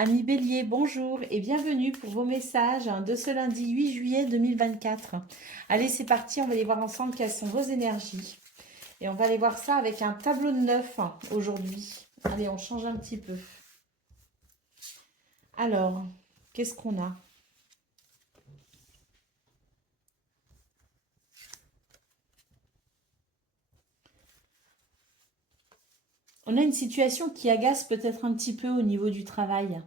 Amis Bélier, bonjour et bienvenue pour vos messages de ce lundi 8 juillet 2024. Allez, c'est parti, on va aller voir ensemble quelles sont vos énergies. Et on va aller voir ça avec un tableau de 9 aujourd'hui. Allez, on change un petit peu. Alors, qu'est-ce qu'on a? On a une situation qui agace peut-être un petit peu au niveau du travail.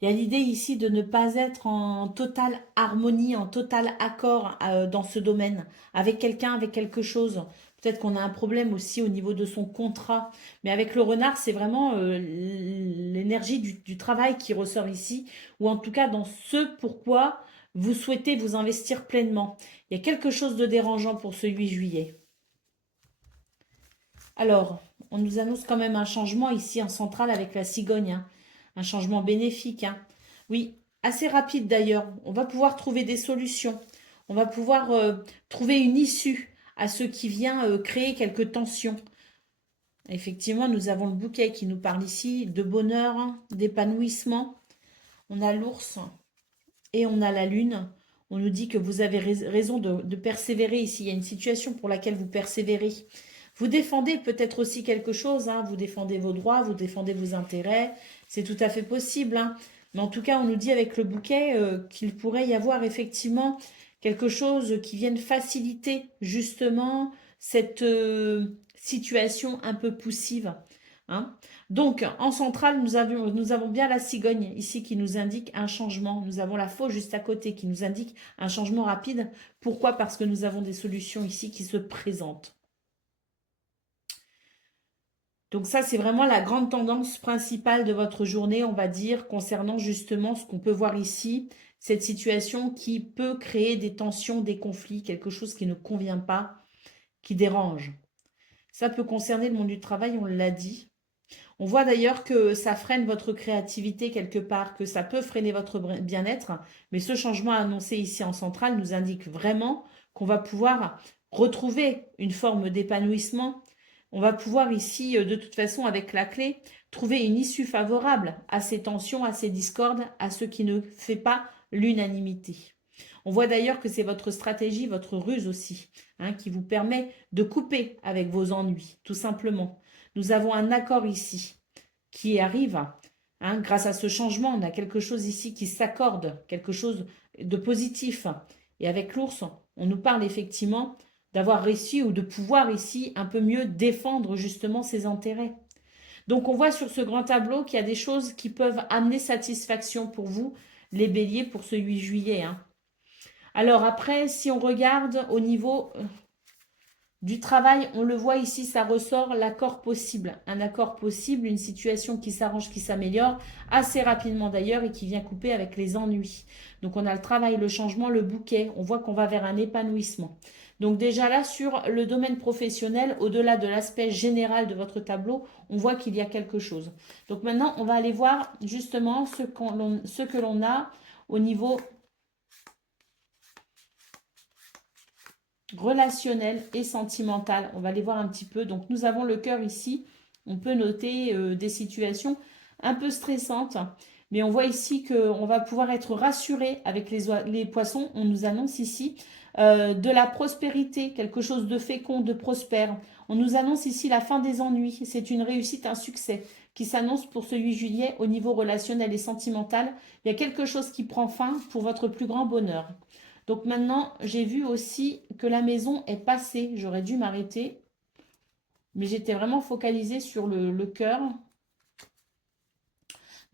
Il y a l'idée ici de ne pas être en totale harmonie, en total accord dans ce domaine, avec quelqu'un, avec quelque chose. Peut-être qu'on a un problème aussi au niveau de son contrat. Mais avec le renard, c'est vraiment l'énergie du travail qui ressort ici, ou en tout cas dans ce pourquoi vous souhaitez vous investir pleinement. Il y a quelque chose de dérangeant pour ce 8 juillet. Alors, on nous annonce quand même un changement ici en centrale avec la cigogne, hein. Un changement bénéfique, hein. Oui, assez rapide d'ailleurs. On va pouvoir trouver des solutions. On va pouvoir trouver une issue à ce qui vient créer quelques tensions. Effectivement, nous avons le bouquet qui nous parle ici de bonheur, hein, d'épanouissement. On a l'ours et on a la lune. On nous dit que vous avez raison de persévérer ici. Il y a une situation pour laquelle vous persévérez. Vous défendez peut-être aussi quelque chose, hein. Vous défendez vos droits, vous défendez vos intérêts. C'est tout à fait possible, hein. Mais en tout cas, on nous dit avec le bouquet qu'il pourrait y avoir effectivement quelque chose qui vienne faciliter justement cette situation un peu poussive, hein. Donc, en centrale, nous avons bien la cigogne ici qui nous indique un changement. Nous avons la faux juste à côté qui nous indique un changement rapide. Pourquoi? Parce que nous avons des solutions ici qui se présentent. Donc ça, c'est vraiment la grande tendance principale de votre journée, on va dire, concernant justement ce qu'on peut voir ici, cette situation qui peut créer des tensions, des conflits, quelque chose qui ne convient pas, qui dérange. Ça peut concerner le monde du travail, on l'a dit. On voit d'ailleurs que ça freine votre créativité quelque part, que ça peut freiner votre bien-être, mais ce changement annoncé ici en centrale nous indique vraiment qu'on va pouvoir retrouver une forme d'épanouissement. On va pouvoir ici, de toute façon, avec la clé, trouver une issue favorable à ces tensions, à ces discordes, à ce qui ne fait pas l'unanimité. On voit d'ailleurs que c'est votre stratégie, votre ruse aussi, hein, qui vous permet de couper avec vos ennuis, tout simplement. Nous avons un accord ici qui arrive, hein, grâce à ce changement. On a quelque chose ici qui s'accorde, quelque chose de positif. Et avec l'ours, on nous parle effectivement d'avoir réussi ou de pouvoir ici un peu mieux défendre justement ses intérêts. Donc on voit sur ce grand tableau qu'il y a des choses qui peuvent amener satisfaction pour vous, les béliers, pour ce 8 juillet, hein. Alors après, si on regarde au niveau du travail, on le voit ici, ça ressort l'accord possible. Un accord possible, une situation qui s'arrange, qui s'améliore, assez rapidement d'ailleurs, et qui vient couper avec les ennuis. Donc on a le travail, le changement, le bouquet. On voit qu'on va vers un épanouissement. Donc déjà là, sur le domaine professionnel, au-delà de l'aspect général de votre tableau, on voit qu'il y a quelque chose. Donc maintenant, on va aller voir justement ce que l'on a au niveau relationnel et sentimental. On va les voir un petit peu. Donc nous avons le cœur ici. On peut noter des situations un peu stressantes. Mais on voit ici qu'on va pouvoir être rassuré avec les poissons. On nous annonce ici de la prospérité, quelque chose de fécond, de prospère. On nous annonce ici la fin des ennuis. C'est une réussite, un succès qui s'annonce pour ce 8 juillet au niveau relationnel et sentimental. Il y a quelque chose qui prend fin pour votre plus grand bonheur. Donc maintenant, j'ai vu aussi que la maison est passée. J'aurais dû m'arrêter. Mais j'étais vraiment focalisée sur le cœur.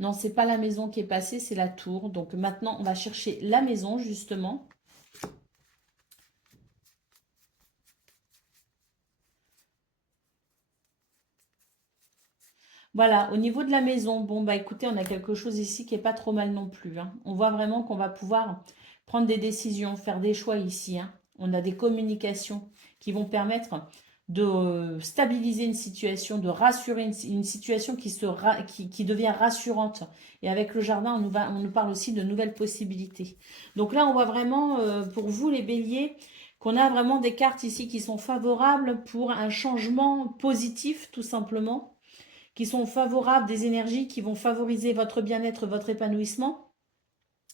Non, c'est pas la maison qui est passée, c'est la tour. Donc maintenant, on va chercher la maison, justement. Voilà, au niveau de la maison, bon, bah écoutez, on a quelque chose ici qui est pas trop mal non plus, hein. On voit vraiment qu'on va pouvoir prendre des décisions, faire des choix ici, hein. On a des communications qui vont permettre de stabiliser une situation, de rassurer une situation qui devient rassurante. Et avec le jardin, on nous parle aussi de nouvelles possibilités. Donc là, on voit vraiment, pour vous les béliers, qu'on a vraiment des cartes ici qui sont favorables pour un changement positif, tout simplement, qui sont favorables, des énergies qui vont favoriser votre bien-être, votre épanouissement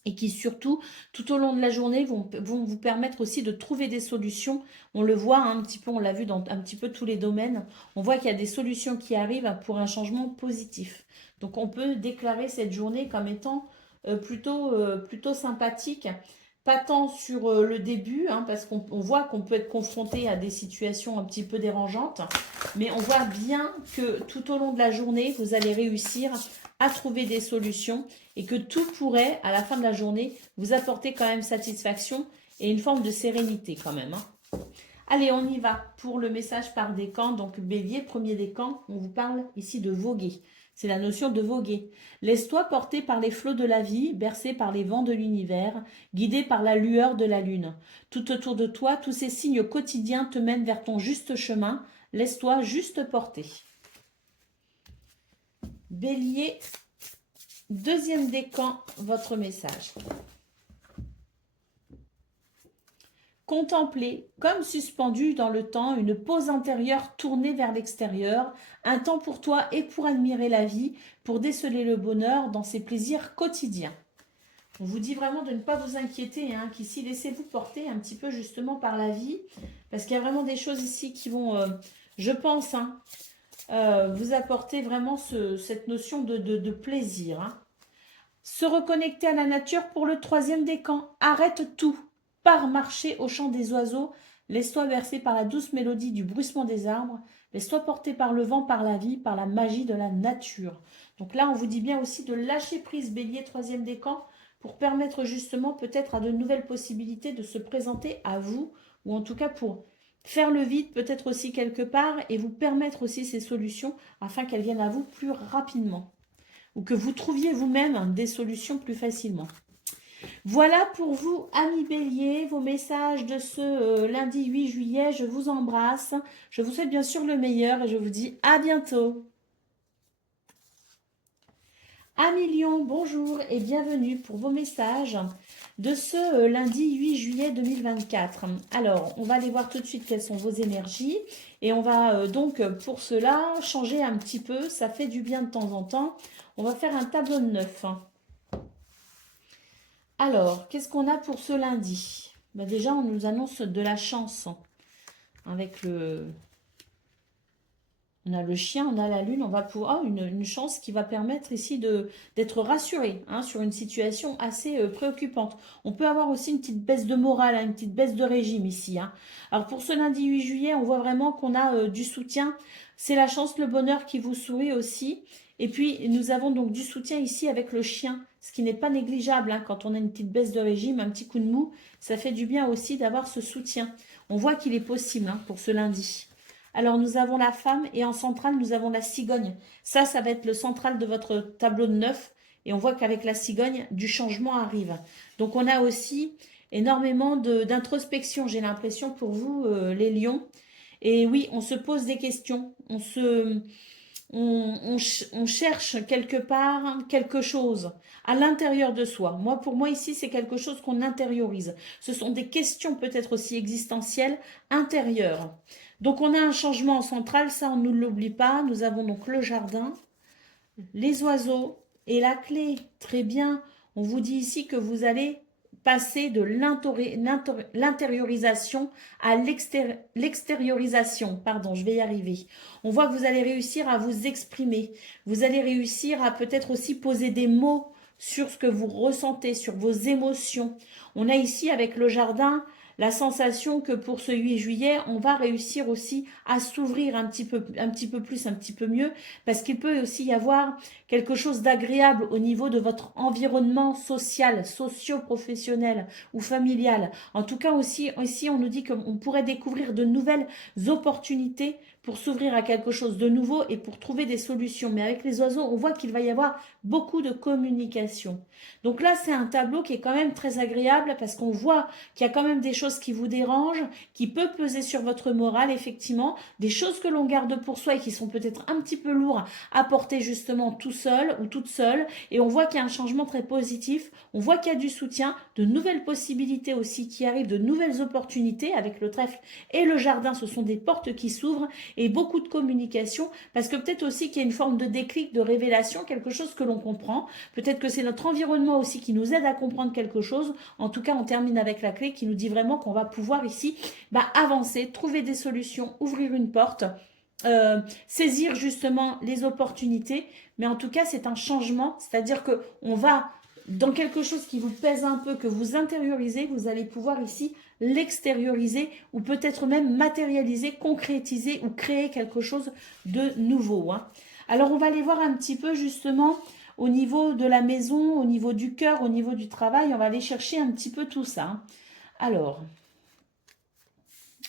et qui surtout, tout au long de la journée, vont vous permettre aussi de trouver des solutions. On le voit un petit peu, on l'a vu dans un petit peu tous les domaines. On voit qu'il y a des solutions qui arrivent pour un changement positif. Donc on peut déclarer cette journée comme étant plutôt sympathique. Pas tant sur le début, hein, parce qu'on voit qu'on peut être confronté à des situations un petit peu dérangeantes, mais on voit bien que tout au long de la journée, vous allez réussir à trouver des solutions et que tout pourrait, à la fin de la journée, vous apporter quand même satisfaction et une forme de sérénité quand même, hein. Allez, on y va pour le message par décan. Donc, Bélier, premier décan, on vous parle ici de voguer. C'est la notion de voguer. Laisse-toi porter par les flots de la vie, bercé par les vents de l'univers, guidé par la lueur de la lune. Tout autour de toi, tous ces signes quotidiens te mènent vers ton juste chemin. Laisse-toi juste porter. Bélier, deuxième décan, votre message. Contempler, comme suspendu dans le temps, une pause intérieure tournée vers l'extérieur, un temps pour toi et pour admirer la vie, pour déceler le bonheur dans ses plaisirs quotidiens. On vous dit vraiment de ne pas vous inquiéter, hein, qu'ici laissez-vous porter un petit peu justement par la vie, parce qu'il y a vraiment des choses ici qui vont, je pense, hein, vous apporter vraiment cette notion de plaisir, hein. Se reconnecter à la nature pour le troisième décan. Arrête tout. Pars marcher au chant des oiseaux. Laisse-toi bercer par la douce mélodie du bruissement des arbres. Laisse-toi porter par le vent, par la vie, par la magie de la nature. Donc là, on vous dit bien aussi de lâcher prise, Bélier, troisième décan, pour permettre justement peut-être à de nouvelles possibilités de se présenter à vous, ou en tout cas pour faire le vide peut-être aussi quelque part et vous permettre aussi ces solutions afin qu'elles viennent à vous plus rapidement ou que vous trouviez vous-même des solutions plus facilement. Voilà pour vous, amis Bélier, vos messages de ce lundi 8 juillet. Je vous embrasse. Je vous souhaite bien sûr le meilleur et je vous dis à bientôt. Amis Lion, bonjour et bienvenue pour vos messages de ce lundi 8 juillet 2024. Alors, on va aller voir tout de suite quelles sont vos énergies et on va donc pour cela changer un petit peu. Ça fait du bien de temps en temps. On va faire un tableau de 9. Alors, qu'est-ce qu'on a pour ce lundi? Déjà, on nous annonce de la chance avec on a le chien, on a la lune, on va pouvoir une chance qui va permettre ici d'être rassuré, hein, sur une situation assez préoccupante. On peut avoir aussi une petite baisse de morale, hein, une petite baisse de régime ici, hein. Alors pour ce lundi 8 juillet, on voit vraiment qu'on a du soutien. C'est la chance, le bonheur qui vous sourit aussi. Et puis nous avons donc du soutien ici avec le chien, ce qui n'est pas négligeable, hein, quand on a une petite baisse de régime, un petit coup de mou, ça fait du bien aussi d'avoir ce soutien. On voit qu'il est possible, hein, pour ce lundi. Alors, nous avons la femme et en centrale, nous avons la cigogne. Ça va être le central de votre tableau de 9. Et on voit qu'avec la cigogne, du changement arrive. Donc, on a aussi énormément d'introspection, j'ai l'impression, pour vous, les lions. Et oui, on se pose des questions. On cherche quelque part quelque chose à l'intérieur de soi. Pour moi, ici, c'est quelque chose qu'on intériorise. Ce sont des questions peut-être aussi existentielles intérieures. Donc, on a un changement en centrale, ça, on ne l'oublie pas. Nous avons donc le jardin, les oiseaux et la clé. Très bien. On vous dit ici que vous allez passer de l'intériorisation à l'extériorisation. Pardon, je vais y arriver. On voit que vous allez réussir à vous exprimer. Vous allez réussir à peut-être aussi poser des mots sur ce que vous ressentez, sur vos émotions. On a ici avec le jardin la sensation que pour ce 8 juillet, on va réussir aussi à s'ouvrir un petit peu plus, un petit peu mieux, parce qu'il peut aussi y avoir quelque chose d'agréable au niveau de votre environnement social, socio-professionnel ou familial. En tout cas aussi, ici, on nous dit qu'on pourrait découvrir de nouvelles opportunités pour s'ouvrir à quelque chose de nouveau et pour trouver des solutions. Mais avec les oiseaux, on voit qu'il va y avoir beaucoup de communication. Donc là, c'est un tableau qui est quand même très agréable parce qu'on voit qu'il y a quand même des choses qui vous dérangent, qui peuvent peser sur votre morale, effectivement, des choses que l'on garde pour soi et qui sont peut-être un petit peu lourds à porter justement tout seul ou toute seule. Et on voit qu'il y a un changement très positif, on voit qu'il y a du soutien, de nouvelles possibilités aussi qui arrivent, de nouvelles opportunités avec le trèfle et le jardin, ce sont des portes qui s'ouvrent et beaucoup de communication, parce que peut-être aussi qu'il y a une forme de déclic, de révélation, quelque chose que l'on comprend. Peut-être que c'est notre environnement aussi qui nous aide à comprendre quelque chose. En tout cas, on termine avec la clé qui nous dit vraiment qu'on va pouvoir ici avancer, trouver des solutions, ouvrir une porte, saisir justement les opportunités. Mais en tout cas, c'est un changement, c'est-à-dire que on va dans quelque chose qui vous pèse un peu, que vous intériorisez, vous allez pouvoir ici l'extérioriser ou peut-être même matérialiser, concrétiser ou créer quelque chose de nouveau. Hein. Alors, on va aller voir un petit peu justement au niveau de la maison, au niveau du cœur, au niveau du travail. On va aller chercher un petit peu tout ça. Hein. Alors,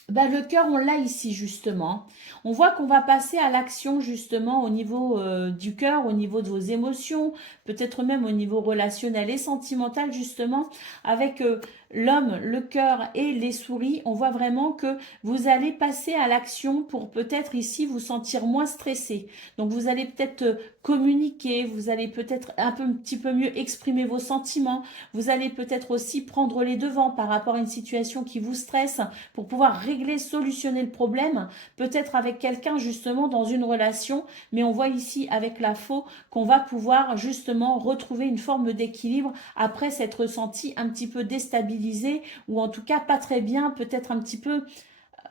le cœur, on l'a ici justement. On voit qu'on va passer à l'action justement au niveau du cœur, au niveau de vos émotions, peut-être même au niveau relationnel et sentimental justement, avec l'homme, le cœur et les souris. On voit vraiment que vous allez passer à l'action pour peut-être ici vous sentir moins stressé. Donc vous allez peut-être communiquer, vous allez peut-être un petit peu mieux exprimer vos sentiments, vous allez peut-être aussi prendre les devants par rapport à une situation qui vous stresse pour pouvoir régler, solutionner le problème, peut-être avec quelqu'un justement dans une relation, mais on voit ici avec la faux qu'on va pouvoir justement retrouver une forme d'équilibre après s'être senti un petit peu déstabilisé ou en tout cas pas très bien, peut-être un petit peu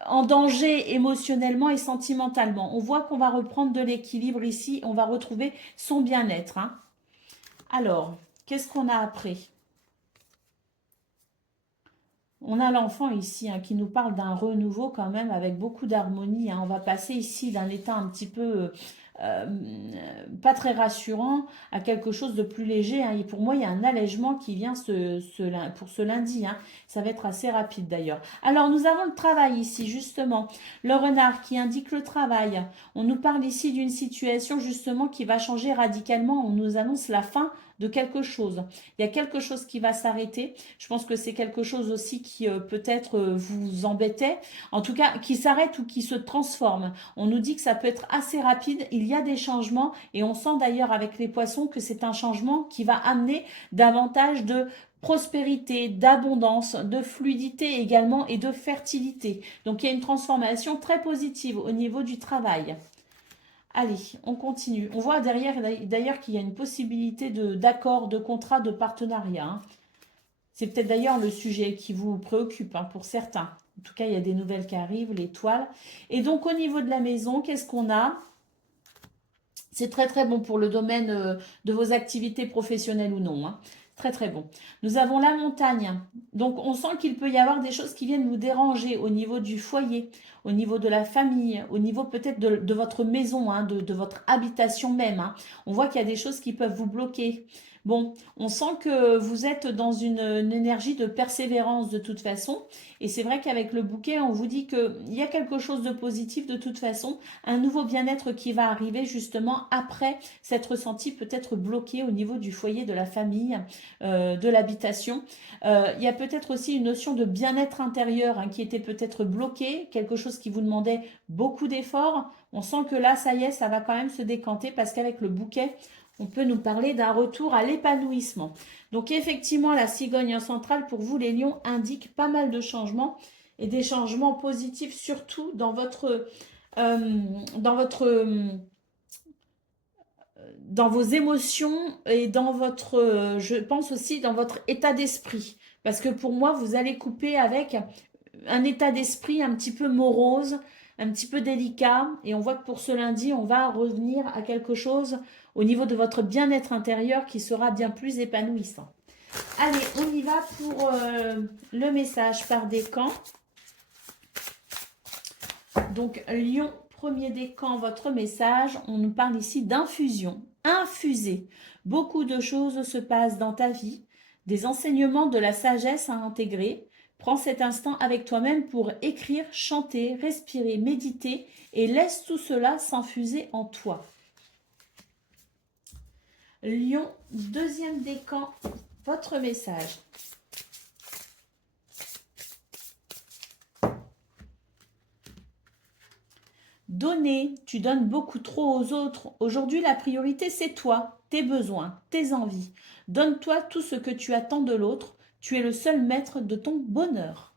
en danger émotionnellement et sentimentalement. On voit qu'on va reprendre de l'équilibre ici, on va retrouver son bien-être. Hein. Alors, qu'est-ce qu'on a après ? On a l'enfant ici qui nous parle d'un renouveau quand même avec beaucoup d'harmonie. Hein. On va passer ici d'un état un petit peu euh, pas très rassurant à quelque chose de plus léger. Hein. Et pour moi, il y a un allègement qui vient pour ce lundi. Hein. Ça va être assez rapide d'ailleurs. Alors, nous avons le travail ici, justement. Le renard qui indique le travail. On nous parle ici d'une situation justement qui va changer radicalement. On nous annonce la fin de quelque chose. Il y a quelque chose qui va s'arrêter. Je pense que c'est quelque chose aussi qui peut-être vous embêtait. En tout cas, qui s'arrête ou qui se transforme. On nous dit que ça peut être assez rapide. Il y a des changements et on sent d'ailleurs avec les poissons que c'est un changement qui va amener davantage de prospérité, d'abondance, de fluidité également et de fertilité. Donc il y a une transformation très positive au niveau du travail. Allez, on continue. On voit derrière d'ailleurs qu'il y a une possibilité d'accord, de contrat, de partenariat. Hein. C'est peut-être d'ailleurs le sujet qui vous préoccupe pour certains. En tout cas, il y a des nouvelles qui arrivent, l'étoile. Et donc, au niveau de la maison, qu'est-ce qu'on a ? C'est très très bon pour le domaine de vos activités professionnelles ou non. Hein. Très très bon. Nous avons la montagne. Donc on sent qu'il peut y avoir des choses qui viennent vous déranger au niveau du foyer, au niveau de la famille, au niveau peut-être de votre maison, hein, de votre habitation même. Hein. On voit qu'il y a des choses qui peuvent vous bloquer. Bon, on sent que vous êtes dans une énergie de persévérance de toute façon. Et c'est vrai qu'avec le bouquet, on vous dit qu'il y a quelque chose de positif de toute façon, un nouveau bien-être qui va arriver justement après s'être senti peut-être bloqué au niveau du foyer, de la famille, de l'habitation. Il y a peut-être aussi une notion de bien-être intérieur qui était peut-être bloqué, quelque chose qui vous demandait beaucoup d'efforts. On sent que là, ça y est, ça va quand même se décanter parce qu'avec le bouquet, on peut nous parler d'un retour à l'épanouissement. Donc effectivement, la cigogne centrale, pour vous les lions, indique pas mal de changements et des changements positifs, surtout dans votre, dans vos émotions et dans votre, je pense aussi dans votre état d'esprit. Parce que pour moi, vous allez couper avec un état d'esprit un petit peu morose, un petit peu délicat. Et on voit que pour ce lundi, on va revenir à quelque chose au niveau de votre bien-être intérieur qui sera bien plus épanouissant. Allez, on y va pour le message par décan. Donc, Lion, premier décan, votre message. On nous parle ici d'infusion. Infuser. Beaucoup de choses se passent dans ta vie. Des enseignements de la sagesse à intégrer. Prends cet instant avec toi-même pour écrire, chanter, respirer, méditer et laisse tout cela s'infuser en toi. Lion, deuxième décan, votre message. Donner, tu donnes beaucoup trop aux autres. Aujourd'hui, la priorité, c'est toi, tes besoins, tes envies. Donne-toi tout ce que tu attends de l'autre. Tu es le seul maître de ton bonheur.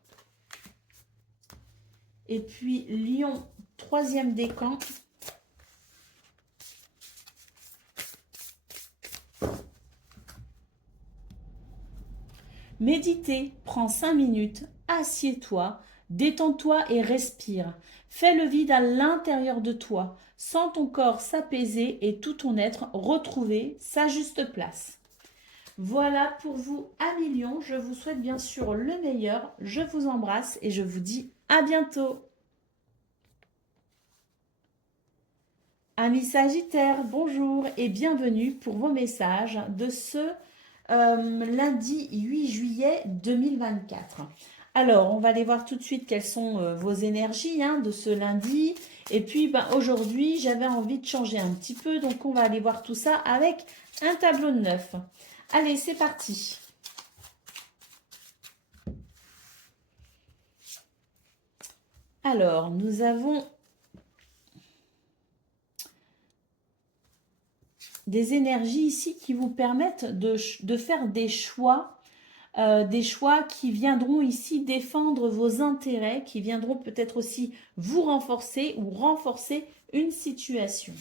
Et puis, Lion, troisième décan. Méditer, prends 5 minutes, assieds-toi, détends-toi et respire. Fais le vide à l'intérieur de toi. Sens ton corps s'apaiser et tout ton être retrouver sa juste place. Voilà pour vous, Amis Lion. Je vous souhaite bien sûr le meilleur. Je vous embrasse et je vous dis à bientôt. Amis Sagittaires, bonjour et bienvenue pour vos messages de ce lundi 8 juillet 2024. Alors, on va aller voir tout de suite quelles sont vos énergies de ce lundi. Et puis, aujourd'hui, j'avais envie de changer un petit peu. Donc, on va aller voir tout ça avec un tableau de 9. Allez, c'est parti. Alors, nous avons des énergies ici qui vous permettent de faire des choix qui viendront ici défendre vos intérêts, qui viendront peut-être aussi vous renforcer ou renforcer une situation.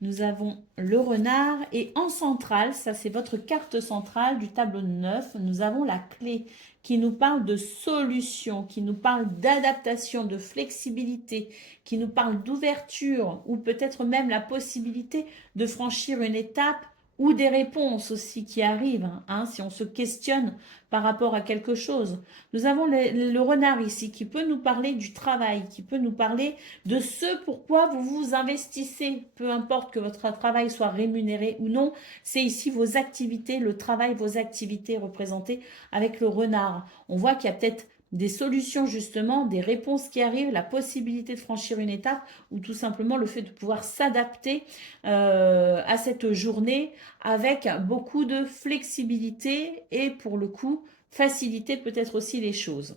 Nous avons le renard et en centrale, ça c'est votre carte centrale du tableau de 9, nous avons la clé qui nous parle de solution, qui nous parle d'adaptation, de flexibilité, qui nous parle d'ouverture ou peut-être même la possibilité de franchir une étape ou des réponses aussi qui arrivent, si on se questionne par rapport à quelque chose. Nous avons le renard ici qui peut nous parler du travail, qui peut nous parler de ce pourquoi vous vous investissez, peu importe que votre travail soit rémunéré ou non, c'est ici vos activités, le travail, vos activités représentées avec le renard. On voit qu'il y a peut-être des solutions justement, des réponses qui arrivent, la possibilité de franchir une étape ou tout simplement le fait de pouvoir s'adapter à cette journée avec beaucoup de flexibilité et pour le coup faciliter peut-être aussi les choses.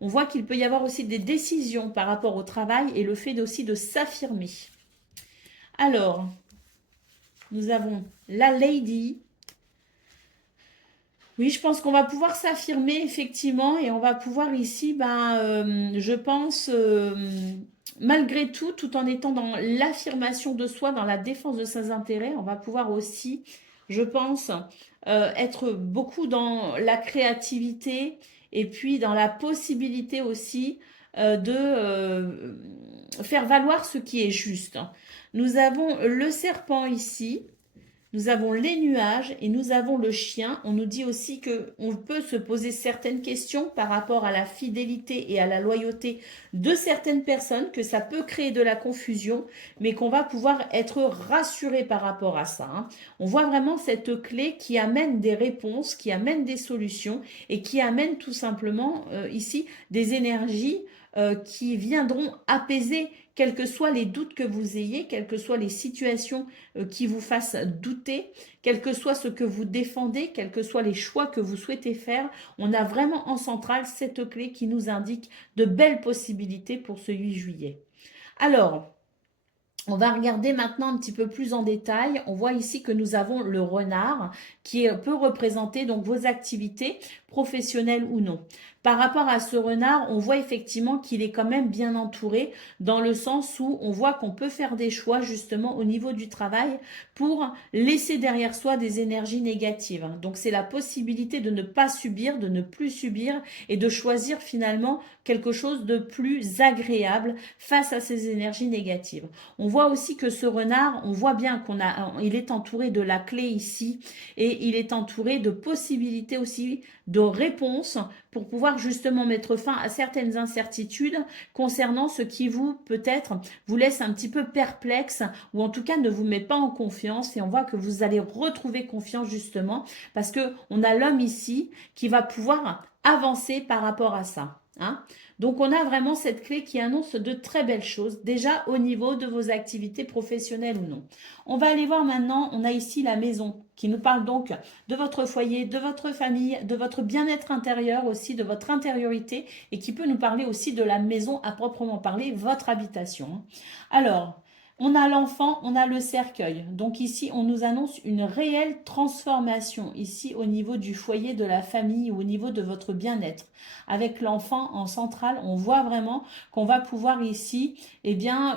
On voit qu'il peut y avoir aussi des décisions par rapport au travail et le fait aussi de s'affirmer. Alors, nous avons la Lady. Oui, je pense qu'on va pouvoir s'affirmer effectivement et on va pouvoir ici, je pense, malgré tout, tout en étant dans l'affirmation de soi, dans la défense de ses intérêts, on va pouvoir aussi, je pense, être beaucoup dans la créativité et puis dans la possibilité aussi de faire valoir ce qui est juste. Nous avons le serpent ici. Nous avons les nuages et nous avons le chien. On nous dit aussi qu'on peut se poser certaines questions par rapport à la fidélité et à la loyauté de certaines personnes, que ça peut créer de la confusion, mais qu'on va pouvoir être rassuré par rapport à ça. On voit vraiment cette clé qui amène des réponses, qui amène des solutions et qui amène tout simplement ici des énergies qui viendront apaiser quels que soient les doutes que vous ayez, quelles que soient les situations qui vous fassent douter, quel que soit ce que vous défendez, quels que soient les choix que vous souhaitez faire, on a vraiment en centrale cette clé qui nous indique de belles possibilités pour ce 8 juillet. Alors, on va regarder maintenant un petit peu plus en détail. On voit ici que nous avons le renard qui peut représenter donc vos activités professionnelles ou non. Par rapport à ce renard, on voit effectivement qu'il est quand même bien entouré dans le sens où on voit qu'on peut faire des choix justement au niveau du travail pour laisser derrière soi des énergies négatives. Donc c'est la possibilité de ne pas subir, de ne plus subir et de choisir finalement quelque chose de plus agréable face à ces énergies négatives. On voit aussi que ce renard, on voit bien il est entouré de la clé ici et il est entouré de possibilités aussi de réponses pour pouvoir justement mettre fin à certaines incertitudes concernant ce qui vous peut-être vous laisse un petit peu perplexe ou en tout cas ne vous met pas en confiance et on voit que vous allez retrouver confiance justement parce que on a l'homme ici qui va pouvoir avancer par rapport à ça. Donc on a vraiment cette clé qui annonce de très belles choses, déjà au niveau de vos activités professionnelles ou non. On va aller voir maintenant, on a ici la maison qui nous parle donc de votre foyer, de votre famille, de votre bien-être intérieur aussi, de votre intériorité et qui peut nous parler aussi de la maison à proprement parler, votre habitation. Alors, On a l'enfant, on a le cercueil. Donc ici, on nous annonce une réelle transformation, ici au niveau du foyer, de la famille ou au niveau de votre bien-être. Avec l'enfant en centrale, on voit vraiment qu'on va pouvoir ici, eh bien,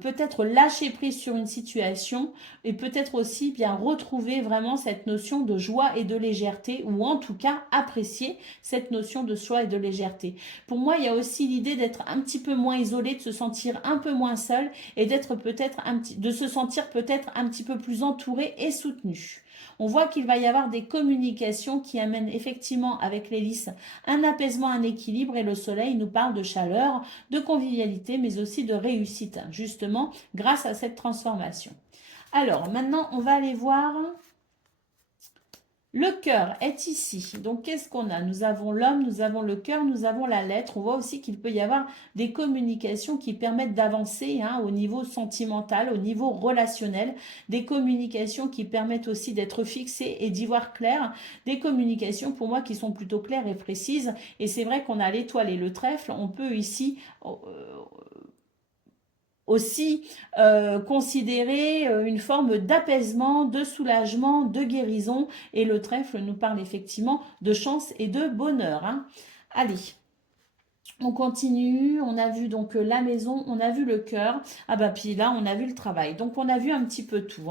peut-être lâcher prise sur une situation et peut-être aussi bien retrouver vraiment cette notion de joie et de légèreté, ou en tout cas apprécier cette notion de joie et de légèreté. Pour moi, il y a aussi l'idée d'être un petit peu moins isolé, de se sentir un peu moins seul et d'être peut-être de se sentir peut-être un petit peu plus entouré et soutenu. On voit qu'il va y avoir des communications qui amènent effectivement avec l'hélice un apaisement, un équilibre, et le soleil nous parle de chaleur, de convivialité, mais aussi de réussite, justement, grâce à cette transformation. Alors, maintenant, on va aller voir. Le cœur est ici. Donc, qu'est-ce qu'on a? Nous avons l'homme, nous avons le cœur, nous avons la lettre. On voit aussi qu'il peut y avoir des communications qui permettent d'avancer au niveau sentimental, au niveau relationnel. Des communications qui permettent aussi d'être fixées et d'y voir clair. Des communications, pour moi, qui sont plutôt claires et précises. Et c'est vrai qu'on a l'étoile et le trèfle. On peut ici aussi considérer une forme d'apaisement, de soulagement, de guérison. Et le trèfle nous parle effectivement de chance et de bonheur. Allez, on continue. On a vu donc la maison, on a vu le cœur. Ah bah puis là, on a vu le travail. Donc on a vu un petit peu tout.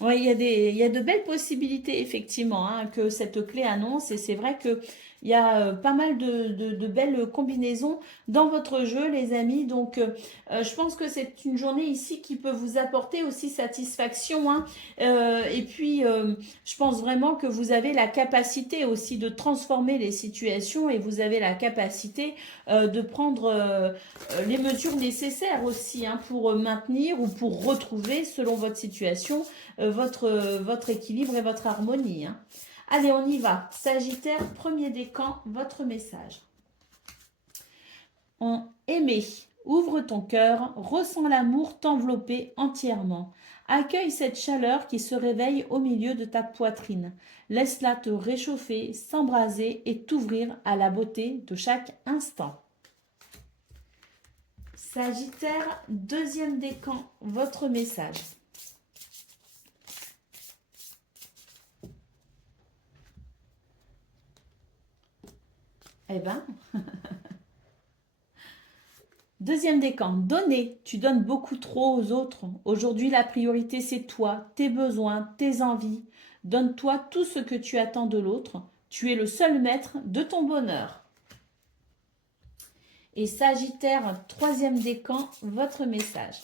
Oui, il y a de belles possibilités, effectivement, que cette clé annonce. Et c'est vrai que il y a pas mal de belles combinaisons dans votre jeu, les amis. Donc, je pense que c'est une journée ici qui peut vous apporter aussi satisfaction. Et puis, je pense vraiment que vous avez la capacité aussi de transformer les situations, et vous avez la capacité de prendre les mesures nécessaires aussi, pour maintenir ou pour retrouver, selon votre situation, votre équilibre et votre harmonie. Allez, on y va. Sagittaire, premier décan, votre message. Aimer, ouvre ton cœur, ressens l'amour t'envelopper entièrement. Accueille cette chaleur qui se réveille au milieu de ta poitrine. Laisse-la te réchauffer, s'embraser et t'ouvrir à la beauté de chaque instant. Sagittaire, deuxième décan, votre message. Eh ben, deuxième décan, donner. Tu donnes beaucoup trop aux autres. Aujourd'hui, la priorité, c'est toi, tes besoins, tes envies. Donne-toi tout ce que tu attends de l'autre. Tu es le seul maître de ton bonheur. Et Sagittaire, troisième décan, votre message.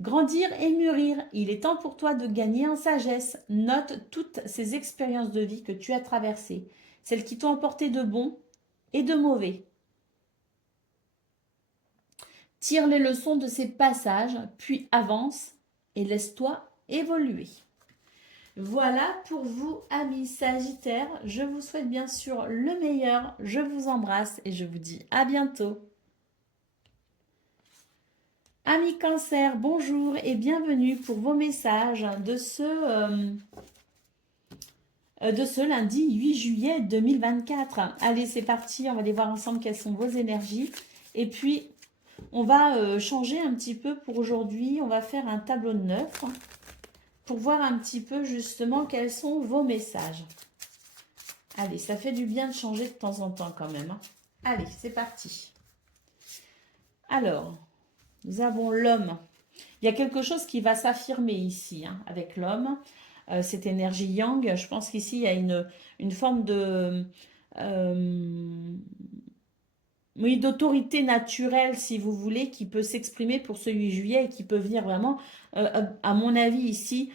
Grandir et mûrir, il est temps pour toi de gagner en sagesse. Note toutes ces expériences de vie que tu as traversées, celles qui t'ont apporté de bon et de mauvais. Tire les leçons de ces passages, puis avance et laisse-toi évoluer. Voilà pour vous, amis Sagittaires. Je vous souhaite bien sûr le meilleur. Je vous embrasse et je vous dis à bientôt. Amis Cancer, bonjour et bienvenue pour vos messages de ce lundi 8 juillet 2024. Allez, c'est parti, on va aller voir ensemble quelles sont vos énergies. Et puis, on va changer un petit peu pour aujourd'hui. On va faire un tableau de 9 pour voir un petit peu justement quels sont vos messages. Allez, ça fait du bien de changer de temps en temps quand même. Allez, c'est parti. Alors, nous avons l'homme. Il y a quelque chose qui va s'affirmer ici avec l'homme. Cette énergie yang, je pense qu'ici, il y a une forme de... oui, d'autorité naturelle, si vous voulez, qui peut s'exprimer pour ce 8 juillet et qui peut venir vraiment, à mon avis ici,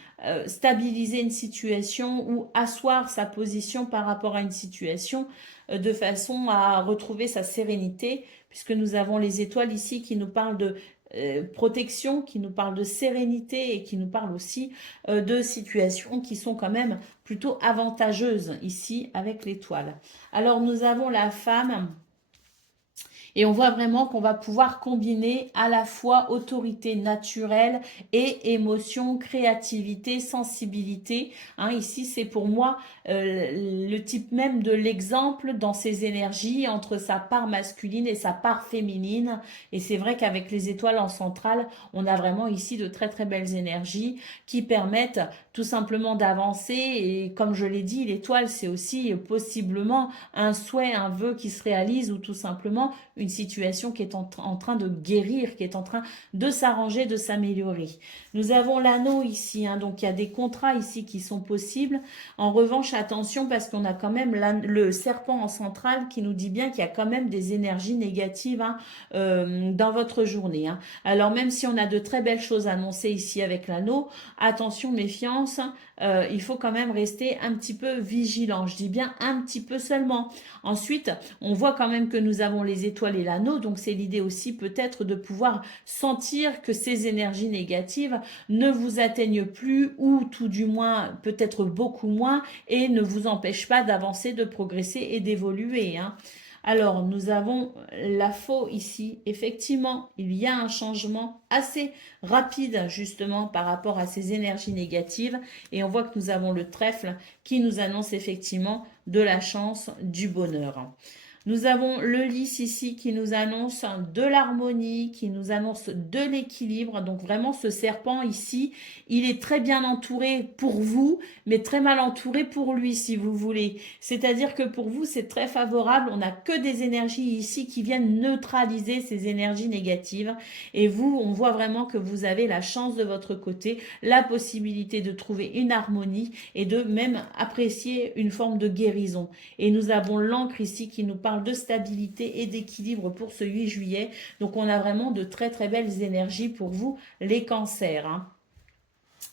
stabiliser une situation ou asseoir sa position par rapport à une situation de façon à retrouver sa sérénité, puisque nous avons les étoiles ici qui nous parlent de protection, qui nous parlent de sérénité et qui nous parlent aussi de situations qui sont quand même plutôt avantageuses ici avec l'étoile. Alors nous avons la femme Et on voit vraiment qu'on va pouvoir combiner à la fois autorité naturelle et émotion, créativité, sensibilité. Hein, ici, c'est pour moi le type même de l'exemple dans ses énergies entre sa part masculine et sa part féminine. Et c'est vrai qu'avec les étoiles en centrale, on a vraiment ici de très très belles énergies qui permettent tout simplement d'avancer. Et comme je l'ai dit, l'étoile, c'est aussi possiblement un souhait, un vœu qui se réalise ou tout simplement une situation qui est en train de guérir, qui est en train de s'arranger, de s'améliorer. Nous avons l'anneau ici, hein, donc il y a des contrats ici qui sont possibles. En revanche, attention parce qu'on a quand même le serpent en centrale qui nous dit bien qu'il y a quand même des énergies négatives hein, dans votre journée. Hein. Alors même si on a de très belles choses annoncées ici avec l'anneau, attention, méfiance, il faut quand même rester un petit peu vigilant. Je dis bien un petit peu seulement. Ensuite, on voit quand même que nous avons les étoiles et l'anneau, donc c'est l'idée aussi peut-être de pouvoir sentir que ces énergies négatives ne vous atteignent plus ou tout du moins peut-être beaucoup moins et ne vous empêchent pas d'avancer, de progresser et d'évoluer. Hein. Alors, nous avons la faux ici. Effectivement, il y a un changement assez rapide justement par rapport à ces énergies négatives et on voit que nous avons le trèfle qui nous annonce effectivement de la chance, du bonheur. Nous avons le lys ici qui nous annonce de l'harmonie, qui nous annonce de l'équilibre. Donc vraiment ce serpent ici, il est très bien entouré pour vous, mais très mal entouré pour lui si vous voulez. C'est-à-dire que pour vous c'est très favorable, on n'a que des énergies ici qui viennent neutraliser ces énergies négatives. Et vous, on voit vraiment que vous avez la chance de votre côté, la possibilité de trouver une harmonie et de même apprécier une forme de guérison. Et nous avons l'encre ici qui nous parle de stabilité et d'équilibre pour ce 8 juillet. Donc on a vraiment de très très belles énergies pour vous les cancers. Hein.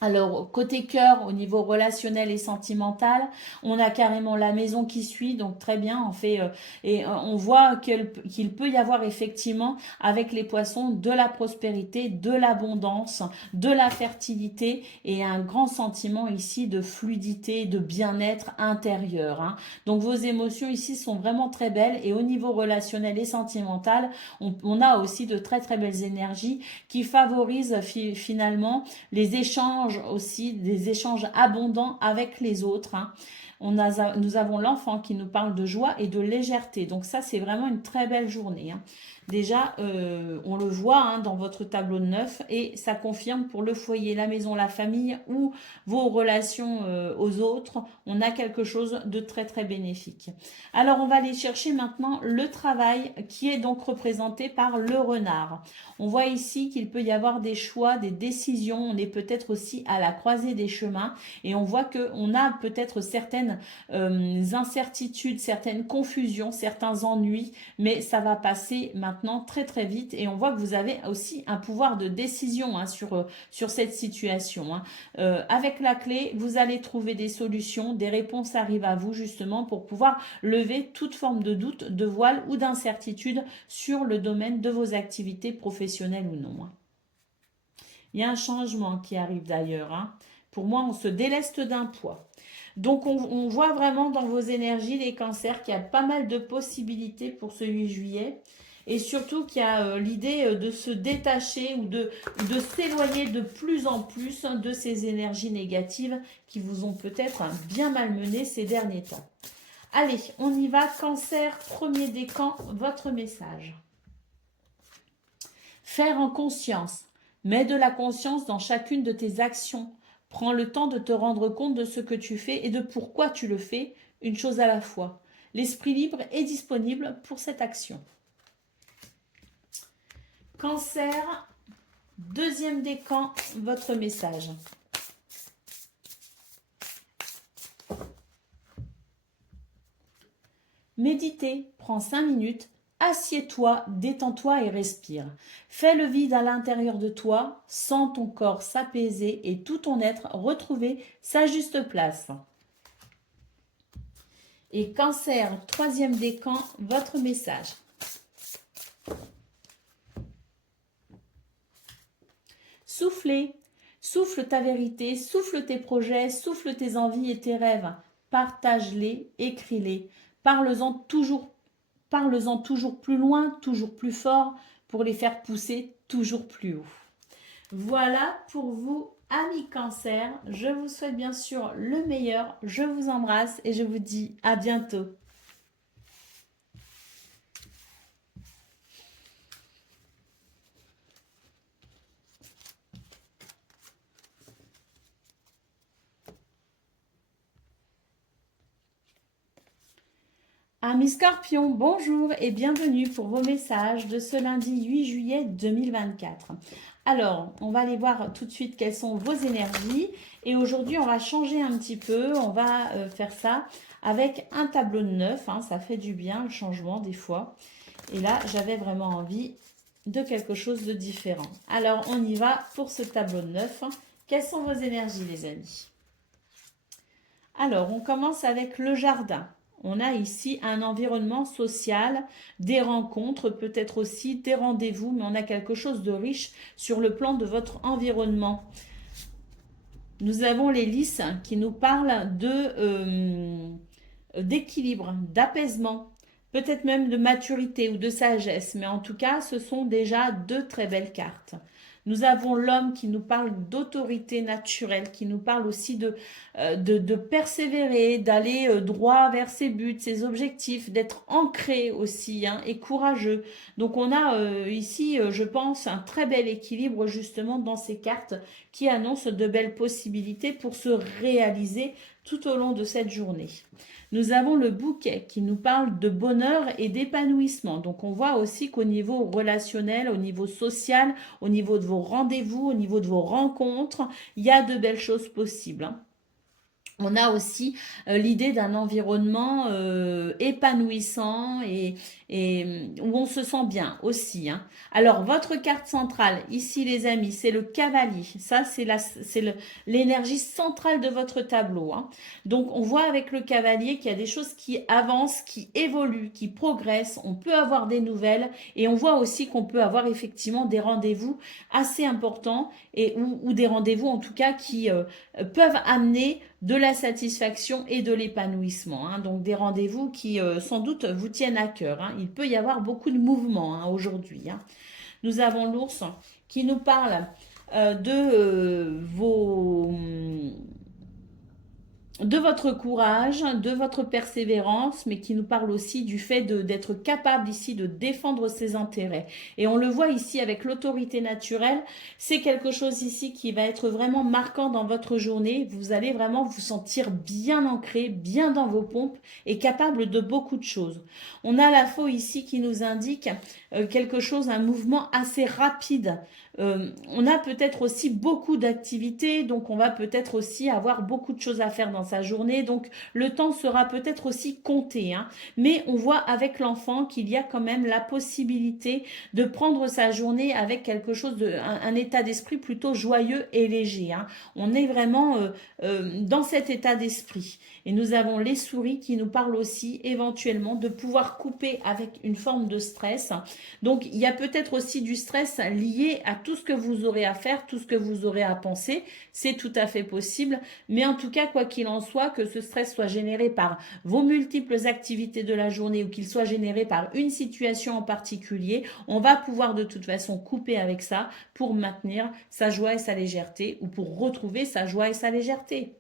Alors, côté cœur, au niveau relationnel et sentimental, on a carrément la maison qui suit, donc très bien, on fait, on voit qu'il peut y avoir effectivement, avec les poissons, de la prospérité, de l'abondance, de la fertilité et un grand sentiment ici de fluidité, de bien-être intérieur. Hein. Donc, vos émotions ici sont vraiment très belles et au niveau relationnel et sentimental, on a aussi de très très belles énergies qui favorisent finalement les échanges aussi, des échanges abondants avec les autres. Hein. Nous avons l'enfant qui nous parle de joie et de légèreté. Donc ça, c'est vraiment une très belle journée. Hein. Déjà, on le voit hein, dans votre tableau de 9 et ça confirme pour le foyer, la maison, la famille ou vos relations aux autres. On a quelque chose de très très bénéfique. Alors, on va aller chercher maintenant le travail qui est donc représenté par le renard. On voit ici qu'il peut y avoir des choix, des décisions. On est peut-être aussi à la croisée des chemins et on voit qu'on a peut-être certaines incertitudes, certaines confusions, certains ennuis, mais ça va passer maintenant très très vite et on voit que vous avez aussi un pouvoir de décision hein, sur cette situation. Hein. Avec la clé, vous allez trouver des solutions, des réponses arrivent à vous justement pour pouvoir lever toute forme de doute, de voile ou d'incertitude sur le domaine de vos activités professionnelles ou non. Hein. Il y a un changement qui arrive d'ailleurs. Hein. Pour moi, on se déleste d'un poids. Donc, on voit vraiment dans vos énergies, les cancers, qu'il y a pas mal de possibilités pour ce 8 juillet. Et surtout qu'il y a l'idée de se détacher ou de s'éloigner de plus en plus de ces énergies négatives qui vous ont peut-être bien malmené ces derniers temps. Allez, on y va. Cancer, premier décan, votre message. Faire en conscience. Mets de la conscience dans chacune de tes actions. Prends le temps de te rendre compte de ce que tu fais et de pourquoi tu le fais, une chose à la fois. L'esprit libre est disponible pour cette action. Cancer, deuxième décan, votre message. Méditer, prends 5 minutes, assieds-toi, détends-toi et respire. Fais le vide à l'intérieur de toi, sens ton corps s'apaiser et tout ton être retrouver sa juste place. Et Cancer, troisième décan, votre message. Soufflez, souffle ta vérité, souffle tes projets, souffle tes envies et tes rêves. Partage-les, écris-les. Parle-en toujours parle-en toujours plus loin, toujours plus fort, pour les faire pousser toujours plus haut. Voilà pour vous, amis Cancer. Je vous souhaite bien sûr le meilleur. Je vous embrasse et je vous dis à bientôt. Amis Scorpions, bonjour et bienvenue pour vos messages de ce lundi 8 juillet 2024. Alors, on va aller voir tout de suite quelles sont vos énergies. Et aujourd'hui, on va changer un petit peu. On va faire ça avec un tableau de 9. Hein, ça fait du bien, le changement des fois. Et là, j'avais vraiment envie de quelque chose de différent. Alors, on y va pour ce tableau de 9. Quelles sont vos énergies, les amis? Alors, on commence avec le jardin. On a ici un environnement social, des rencontres, peut-être aussi des rendez-vous, mais on a quelque chose de riche sur le plan de votre environnement. Nous avons les lys qui nous parlent d'équilibre, d'apaisement, peut-être même de maturité ou de sagesse, mais en tout cas, ce sont déjà deux très belles cartes. Nous avons l'homme qui nous parle d'autorité naturelle, qui nous parle aussi de persévérer, d'aller droit vers ses buts, ses objectifs, d'être ancré aussi hein, et courageux. Donc on a ici, je pense, un très bel équilibre justement dans ces cartes qui annoncent de belles possibilités pour se réaliser tout au long de cette journée. Nous avons le bouquet qui nous parle de bonheur et d'épanouissement. Donc on voit aussi qu'au niveau relationnel, au niveau social, au niveau de vos rendez-vous, au niveau de vos rencontres, il y a de belles choses possibles. Hein. On a aussi l'idée d'un environnement épanouissant et où on se sent bien aussi. Hein. Alors, votre carte centrale, ici les amis, c'est le cavalier. Ça, c'est l'énergie centrale de votre tableau. Hein. Donc, on voit avec le cavalier qu'il y a des choses qui avancent, qui évoluent, qui progressent. On peut avoir des nouvelles et on voit aussi qu'on peut avoir effectivement des rendez-vous assez importants ou des rendez-vous en tout cas qui peuvent amener de la satisfaction et de l'épanouissement. Hein. Donc des rendez-vous qui sans doute vous tiennent à cœur. Hein. Il peut y avoir beaucoup de mouvements hein, aujourd'hui. Hein. Nous avons l'ours qui nous parle de votre courage, de votre persévérance, mais qui nous parle aussi du fait d'être capable ici de défendre ses intérêts. Et on le voit ici avec l'autorité naturelle, c'est quelque chose ici qui va être vraiment marquant dans votre journée. Vous allez vraiment vous sentir bien ancré, bien dans vos pompes et capable de beaucoup de choses. On a la faux ici qui nous indique quelque chose, un mouvement assez rapide. On a peut-être aussi beaucoup d'activités, donc on va peut-être aussi avoir beaucoup de choses à faire dans sa journée, donc le temps sera peut-être aussi compté. Hein. Mais on voit avec l'enfant qu'il y a quand même la possibilité de prendre sa journée avec quelque chose un état d'esprit plutôt joyeux et léger. Hein. On est vraiment dans cet état d'esprit. Et nous avons les souris qui nous parlent aussi éventuellement de pouvoir couper avec une forme de stress. Donc il y a peut-être aussi du stress lié à tout ce que vous aurez à faire, tout ce que vous aurez à penser. C'est tout à fait possible. Mais en tout cas, quoi qu'il en soit, que ce stress soit généré par vos multiples activités de la journée ou qu'il soit généré par une situation en particulier, on va pouvoir de toute façon couper avec ça pour maintenir sa joie et sa légèreté ou pour retrouver sa joie et sa légèreté.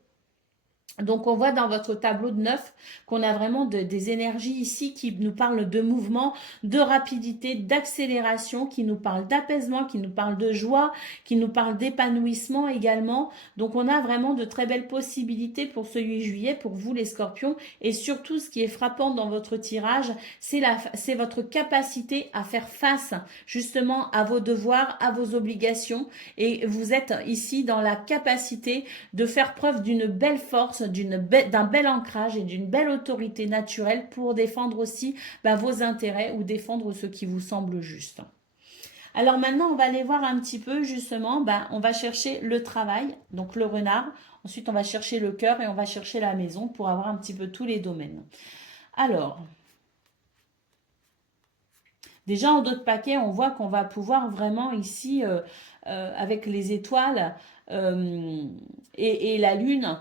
Donc, on voit dans votre tableau de 9 qu'on a vraiment des énergies ici qui nous parlent de mouvement, de rapidité, d'accélération, qui nous parlent d'apaisement, qui nous parlent de joie, qui nous parlent d'épanouissement également. Donc, on a vraiment de très belles possibilités pour ce 8 juillet, pour vous les scorpions. Et surtout, ce qui est frappant dans votre tirage, c'est votre capacité à faire face justement à vos devoirs, à vos obligations. Et vous êtes ici dans la capacité de faire preuve d'une belle force, d'un bel ancrage et d'une belle autorité naturelle pour défendre aussi vos intérêts ou défendre ce qui vous semble juste. Alors maintenant, on va aller voir un petit peu justement, on va chercher le travail, donc le renard. Ensuite, on va chercher le cœur et on va chercher la maison pour avoir un petit peu tous les domaines. Alors, déjà en d'autres paquets, on voit qu'on va pouvoir vraiment ici, avec les étoiles et la lune,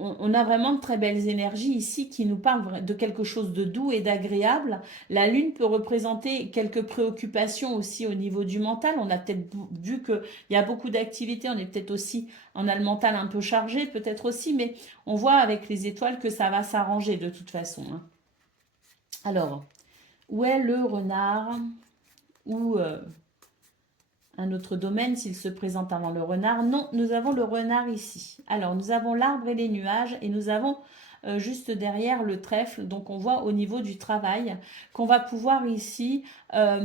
on a vraiment de très belles énergies ici qui nous parlent de quelque chose de doux et d'agréable. La lune peut représenter quelques préoccupations aussi au niveau du mental. On a peut-être vu qu'il y a beaucoup d'activités, on est peut-être aussi, on a le mental un peu chargé peut-être aussi, mais on voit avec les étoiles que ça va s'arranger de toute façon, hein. Alors, où est le renard? Ou un autre domaine s'il se présente avant le renard? Non, nous avons le renard ici. Alors, nous avons l'arbre et les nuages et nous avons juste derrière le trèfle. Donc, on voit au niveau du travail qu'on va pouvoir ici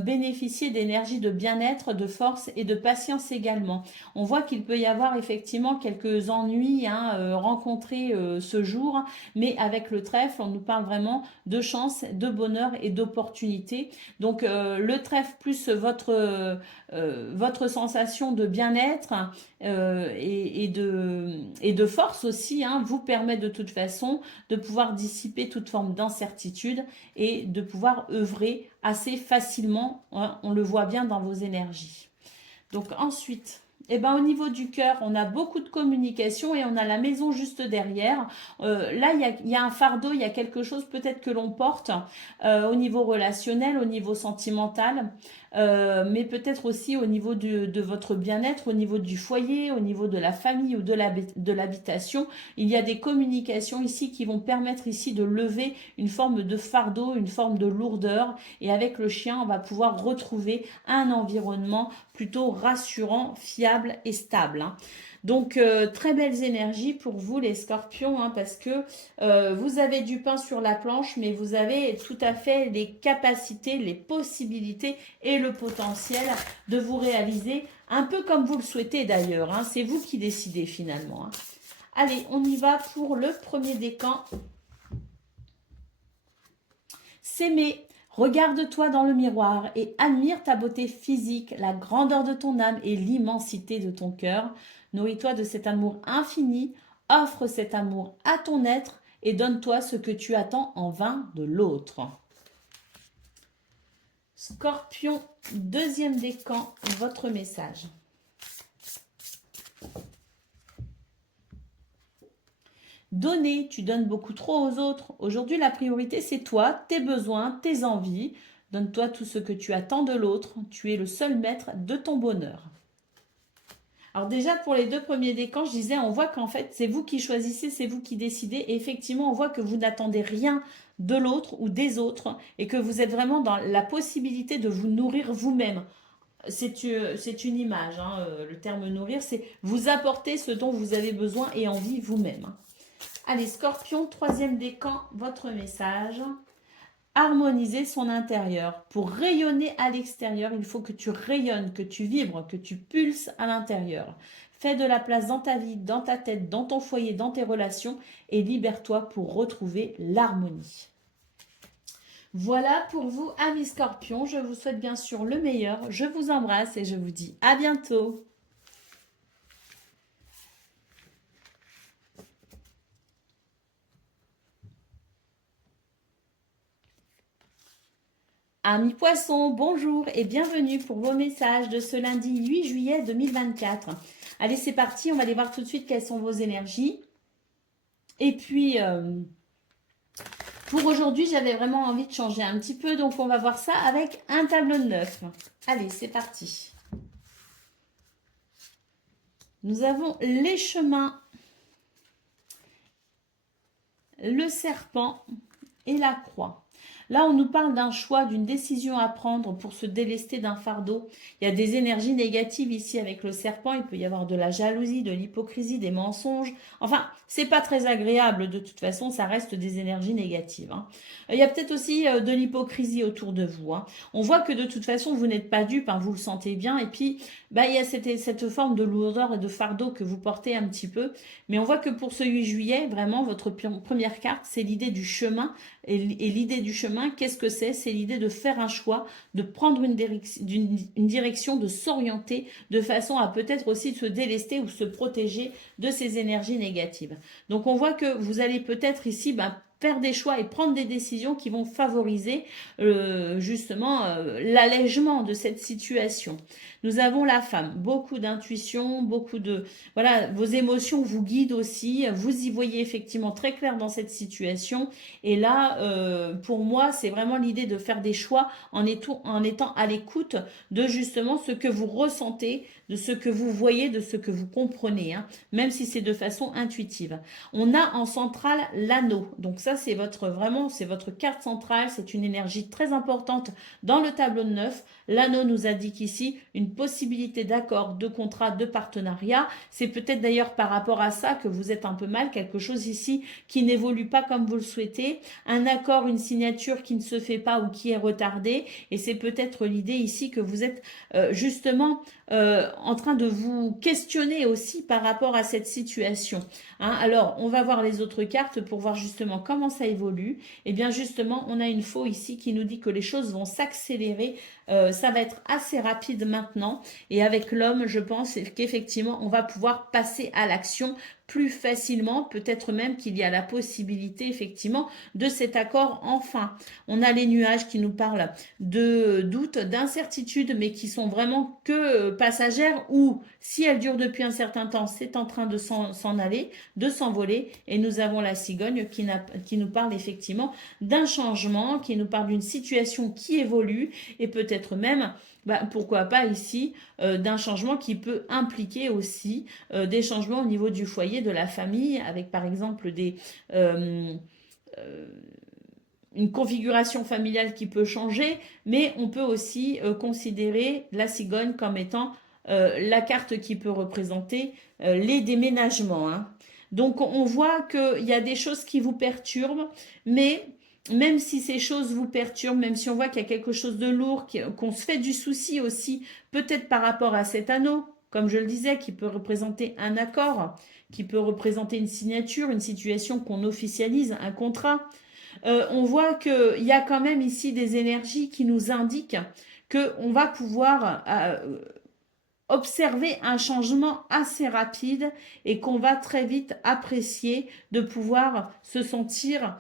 bénéficier d'énergie de bien-être, de force et de patience également. On voit qu'il peut y avoir effectivement quelques ennuis rencontrés ce jour, mais avec le trèfle, on nous parle vraiment de chance, de bonheur et d'opportunité. Donc, le trèfle plus votre sensation de bien-être et de force aussi vous permet de toute façon de pouvoir dissiper toute forme d'incertitude et de pouvoir œuvrer assez facilement, hein. On le voit bien dans vos énergies. Donc ensuite, au niveau du cœur, on a beaucoup de communication et on a la maison juste derrière. Là, il y a un fardeau, il y a quelque chose peut-être que l'on porte au niveau relationnel, au niveau sentimental, mais peut-être aussi au niveau de votre bien-être, au niveau du foyer, au niveau de la famille ou de l'habitation. Il y a des communications ici qui vont permettre ici de lever une forme de fardeau, une forme de lourdeur. Et avec le chien, on va pouvoir retrouver un environnement plutôt rassurant, fiable et stable, hein. Donc, très belles énergies pour vous les scorpions, parce que vous avez du pain sur la planche, mais vous avez tout à fait les capacités, les possibilités et le potentiel de vous réaliser un peu comme vous le souhaitez d'ailleurs, hein. C'est vous qui décidez finalement, hein. Allez, on y va pour le premier décan. S'aimer. Regarde-toi dans le miroir et admire ta beauté physique, la grandeur de ton âme et l'immensité de ton cœur. Nourris-toi de cet amour infini, offre cet amour à ton être et donne-toi ce que tu attends en vain de l'autre. Scorpion, deuxième décan, votre message. Donner, tu donnes beaucoup trop aux autres. Aujourd'hui, la priorité, c'est toi, tes besoins, tes envies. Donne-toi tout ce que tu attends de l'autre. Tu es le seul maître de ton bonheur. Alors déjà, pour les deux premiers décans, je disais, on voit qu'en fait, c'est vous qui choisissez, c'est vous qui décidez. Et effectivement, on voit que vous n'attendez rien de l'autre ou des autres et que vous êtes vraiment dans la possibilité de vous nourrir vous-même. C'est une image, le terme nourrir, c'est vous apporter ce dont vous avez besoin et envie vous-même. Allez, Scorpion, troisième décan, votre message. Harmoniser son intérieur. Pour rayonner à l'extérieur, il faut que tu rayonnes, que tu vibres, que tu pulses à l'intérieur. Fais de la place dans ta vie, dans ta tête, dans ton foyer, dans tes relations et libère-toi pour retrouver l'harmonie. Voilà pour vous, amis Scorpions. Je vous souhaite bien sûr le meilleur. Je vous embrasse et je vous dis à bientôt. Amis poissons, bonjour et bienvenue pour vos messages de ce lundi 8 juillet 2024. Allez, c'est parti, on va aller voir tout de suite quelles sont vos énergies. Et puis, pour aujourd'hui, j'avais vraiment envie de changer un petit peu, donc on va voir ça avec un tableau de 9. Allez, c'est parti. Nous avons les chemins, le serpent et la croix. Là, on nous parle d'un choix, d'une décision à prendre pour se délester d'un fardeau. Il y a des énergies négatives ici avec le serpent. Il peut y avoir de la jalousie, de l'hypocrisie, des mensonges. Enfin, c'est pas très agréable. De toute façon, ça reste des énergies négatives, hein. Il y a peut-être aussi de l'hypocrisie autour de vous, hein. On voit que de toute façon, vous n'êtes pas dupe, hein, vous le sentez bien. Et puis, il y a cette forme de lourdeur et de fardeau que vous portez un petit peu. Mais on voit que pour ce 8 juillet, vraiment, votre première carte, c'est l'idée du chemin. Et l'idée du chemin, qu'est-ce que c'est? C'est l'idée de faire un choix, de prendre une direction, de s'orienter de façon à peut-être aussi se délester ou se protéger de ces énergies négatives. Donc on voit que vous allez peut-être ici faire des choix et prendre des décisions qui vont favoriser justement l'allègement de cette situation. Nous avons la femme, beaucoup d'intuition, beaucoup de... Voilà, vos émotions vous guident aussi, vous y voyez effectivement très clair dans cette situation. Et là, pour moi, c'est vraiment l'idée de faire des choix en étant à l'écoute de justement ce que vous ressentez, de ce que vous voyez, de ce que vous comprenez, hein, même si c'est de façon intuitive. On a en centrale l'anneau. Donc ça, c'est votre carte centrale. C'est une énergie très importante dans le tableau de 9. L'anneau nous indique ici une possibilité d'accord, de contrat, de partenariat. C'est peut-être d'ailleurs par rapport à ça que vous êtes un peu mal, quelque chose ici qui n'évolue pas comme vous le souhaitez, un accord, une signature qui ne se fait pas ou qui est retardée. Et c'est peut-être l'idée ici que vous êtes justement en train de vous questionner aussi par rapport à cette situation. Hein. Alors, on va voir les autres cartes pour voir justement comment ça évolue. Et bien justement, on a une faux ici qui nous dit que les choses vont s'accélérer. Ça va être assez rapide maintenant. Et avec l'homme, je pense qu'effectivement, on va pouvoir passer à l'action plus facilement, peut-être même qu'il y a la possibilité effectivement de cet accord enfin. On a les nuages qui nous parlent de doutes, d'incertitudes, mais qui sont vraiment que passagères ou si elles durent depuis un certain temps, c'est en train de s'en aller, de s'envoler. Et nous avons la cigogne qui nous parle effectivement d'un changement, qui nous parle d'une situation qui évolue et peut-être même pourquoi pas ici d'un changement qui peut impliquer aussi des changements au niveau du foyer, de la famille, avec par exemple euh, une configuration familiale qui peut changer, mais on peut aussi considérer la cigogne comme étant la carte qui peut représenter les déménagements. Hein. Donc on voit qu'il y a des choses qui vous perturbent, mais même si ces choses vous perturbent, même si on voit qu'il y a quelque chose de lourd, qu'on se fait du souci aussi, peut-être par rapport à cet anneau, comme je le disais, qui peut représenter un accord, qui peut représenter une signature, une situation qu'on officialise, un contrat. On voit qu'il y a quand même ici des énergies qui nous indiquent qu'on va pouvoir observer un changement assez rapide et qu'on va très vite apprécier de pouvoir se sentir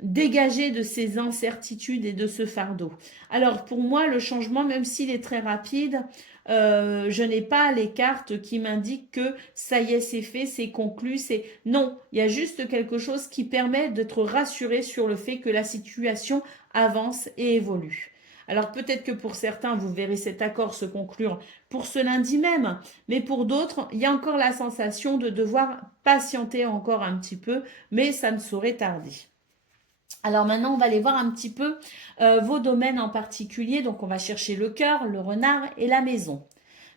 dégagé de ces incertitudes et de ce fardeau. Alors pour moi, le changement, même s'il est très rapide, je n'ai pas les cartes qui m'indiquent que ça y est, c'est fait, c'est conclu, c'est... Non, il y a juste quelque chose qui permet d'être rassuré sur le fait que la situation avance et évolue. Alors peut-être que pour certains, vous verrez cet accord se conclure pour ce lundi même, mais pour d'autres, il y a encore la sensation de devoir patienter encore un petit peu, mais ça ne saurait tarder. Alors maintenant, on va aller voir un petit peu vos domaines en particulier. Donc, on va chercher le cœur, le renard et la maison.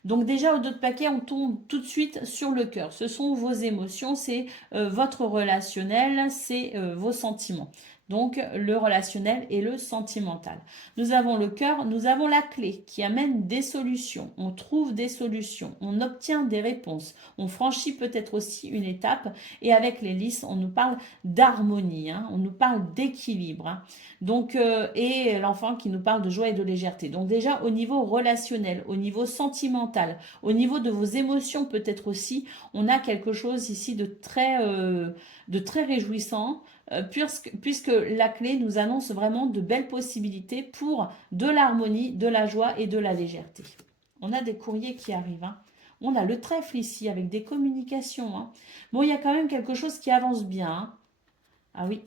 Donc déjà, au dos de paquet, on tombe tout de suite sur le cœur. Ce sont vos émotions, c'est votre relationnel, c'est vos sentiments. Donc le relationnel et le sentimental. Nous avons le cœur, nous avons la clé qui amène des solutions. On trouve des solutions, on obtient des réponses. On franchit peut-être aussi une étape. Et avec les lys, on nous parle d'harmonie, hein, on nous parle d'équilibre. Hein. Donc, et l'enfant qui nous parle de joie et de légèreté. Donc déjà, au niveau relationnel, au niveau sentimental, au niveau de vos émotions peut-être aussi, on a quelque chose ici de très réjouissant, puisque la clé nous annonce vraiment de belles possibilités pour de l'harmonie, de la joie et de la légèreté. On a des courriers qui arrivent. Hein. On a le trèfle ici avec des communications. Hein. Bon, il y a quand même quelque chose qui avance bien. Hein. Ah oui.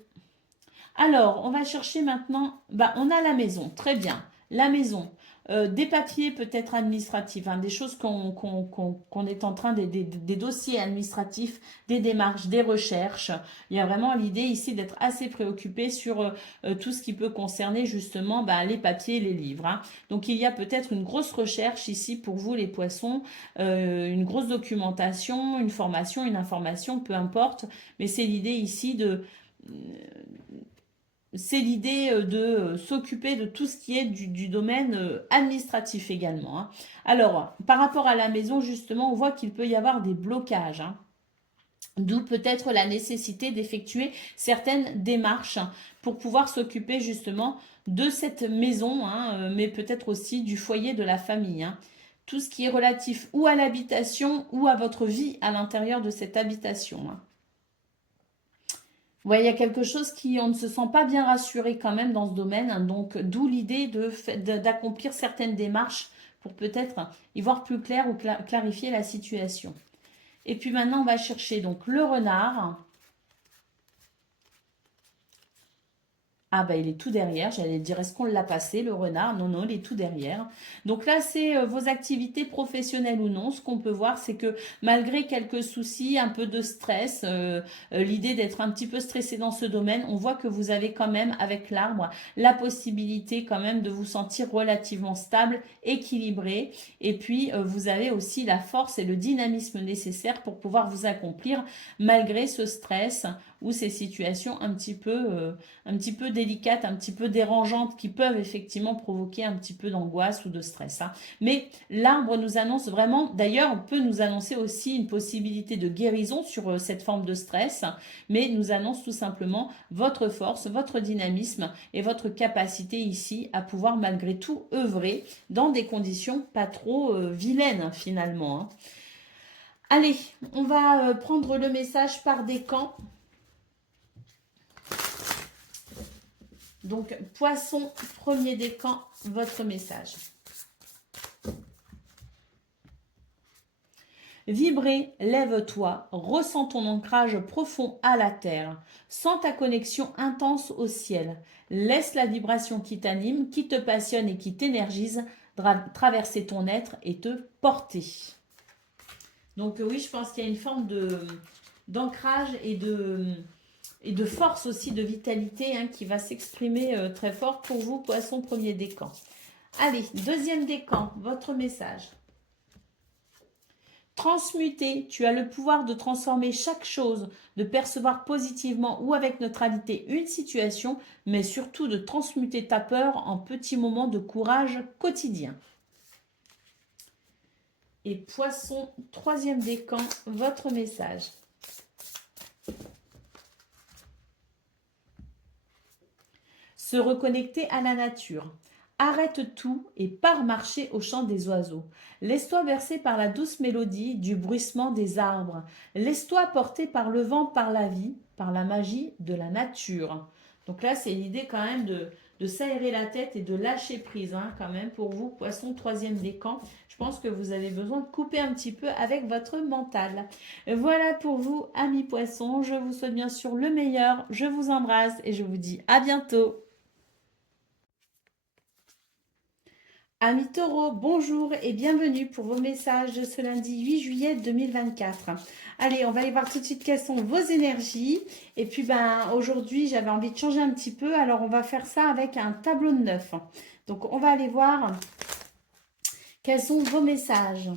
Alors, on va chercher maintenant. On a la maison. Très bien. La maison. Des papiers peut-être administratifs, hein, des choses qu'on est en train, des dossiers administratifs, des démarches, des recherches. Il y a vraiment l'idée ici d'être assez préoccupé sur tout ce qui peut concerner justement les papiers, les livres. Hein. Donc il y a peut-être une grosse recherche ici pour vous les poissons, une grosse documentation, une formation, une information, peu importe. Mais c'est l'idée ici c'est l'idée de s'occuper de tout ce qui est du domaine administratif également. Hein. Alors, par rapport à la maison, justement, on voit qu'il peut y avoir des blocages. Hein. D'où peut-être la nécessité d'effectuer certaines démarches pour pouvoir s'occuper justement de cette maison, hein, mais peut-être aussi du foyer de la famille. Hein. Tout ce qui est relatif ou à l'habitation ou à votre vie à l'intérieur de cette habitation. Hein. Ouais, il y a quelque chose qui, on ne se sent pas bien rassuré quand même dans ce domaine, hein, donc d'où l'idée d'accomplir certaines démarches pour peut-être y voir plus clair ou clarifier la situation. Et puis maintenant, on va chercher donc le renard. Ah bah il est tout derrière, j'allais dire est-ce qu'on l'a passé le renard? Non, non, il est tout derrière. Donc là c'est vos activités professionnelles ou non. Ce qu'on peut voir c'est que malgré quelques soucis, un peu de stress, l'idée d'être un petit peu stressé dans ce domaine, on voit que vous avez quand même avec l'arbre la possibilité quand même de vous sentir relativement stable, équilibré. Et puis vous avez aussi la force et le dynamisme nécessaire pour pouvoir vous accomplir malgré ce stress ou ces situations un petit peu délicates, un petit peu dérangeantes qui peuvent effectivement provoquer un petit peu d'angoisse ou de stress, hein. Mais l'arbre nous annonce vraiment, d'ailleurs, on peut nous annoncer aussi une possibilité de guérison sur cette forme de stress, mais nous annonce tout simplement votre force, votre dynamisme et votre capacité ici à pouvoir malgré tout œuvrer dans des conditions pas trop vilaines finalement, hein. Allez, on va prendre le message par décan. Donc, poisson, premier décan, votre message. Vibrer, lève-toi, ressens ton ancrage profond à la terre, sens ta connexion intense au ciel, laisse la vibration qui t'anime, qui te passionne et qui t'énergise traverser ton être et te porter. Donc oui, je pense qu'il y a une forme d'ancrage et de force aussi, de vitalité, hein, qui va s'exprimer très fort pour vous, poisson premier décan. Allez, deuxième décan, votre message. Transmuter, tu as le pouvoir de transformer chaque chose, de percevoir positivement ou avec neutralité une situation, mais surtout de transmuter ta peur en petits moments de courage quotidien. Et poisson, troisième décan, votre message. Se reconnecter à la nature. Arrête tout et pars marcher au chant des oiseaux. Laisse-toi bercer par la douce mélodie du bruissement des arbres. Laisse-toi porter par le vent, par la vie, par la magie de la nature. Donc là, c'est l'idée quand même de s'aérer la tête et de lâcher prise, hein, quand même, pour vous, poisson, troisième décan. Je pense que vous avez besoin de couper un petit peu avec votre mental. Voilà pour vous, amis poissons. Je vous souhaite bien sûr le meilleur. Je vous embrasse et je vous dis à bientôt. Amis taureaux, bonjour et bienvenue pour vos messages de ce lundi 8 juillet 2024. Allez, on va aller voir tout de suite quelles sont vos énergies. Et puis, aujourd'hui, j'avais envie de changer un petit peu. Alors, on va faire ça avec un tableau de 9. Donc, on va aller voir quels sont vos messages.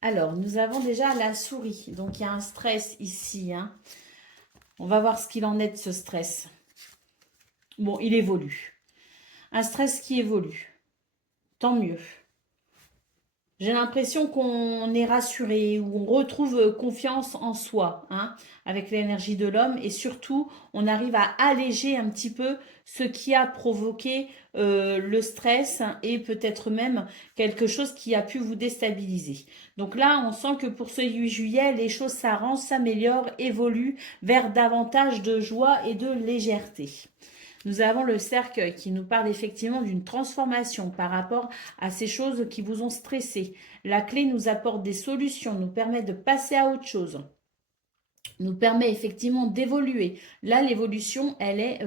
Alors, nous avons déjà la souris. Donc, il y a un stress ici, hein. On va voir ce qu'il en est de ce stress. Bon, il évolue. Un stress qui évolue. Tant mieux. J'ai l'impression qu'on est rassuré, ou on retrouve confiance en soi, hein, avec l'énergie de l'homme. Et surtout, on arrive à alléger un petit peu ce qui a provoqué le stress et peut-être même quelque chose qui a pu vous déstabiliser. Donc là, on sent que pour ce 8 juillet, les choses s'arrangent, s'améliorent, évoluent vers davantage de joie et de légèreté. Nous avons le cercle qui nous parle effectivement d'une transformation par rapport à ces choses qui vous ont stressé. La clé nous apporte des solutions, nous permet de passer à autre chose, nous permet effectivement d'évoluer. Là, l'évolution, elle est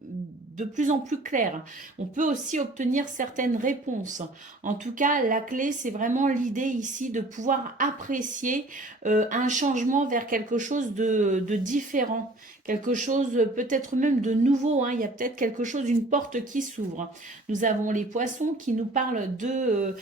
de plus en plus claire. On peut aussi obtenir certaines réponses. En tout cas, la clé, c'est vraiment l'idée ici de pouvoir apprécier un changement vers quelque chose de différent, quelque chose peut-être même de nouveau, hein. Il y a peut-être quelque chose, une porte qui s'ouvre. Nous avons les poissons qui nous parlent de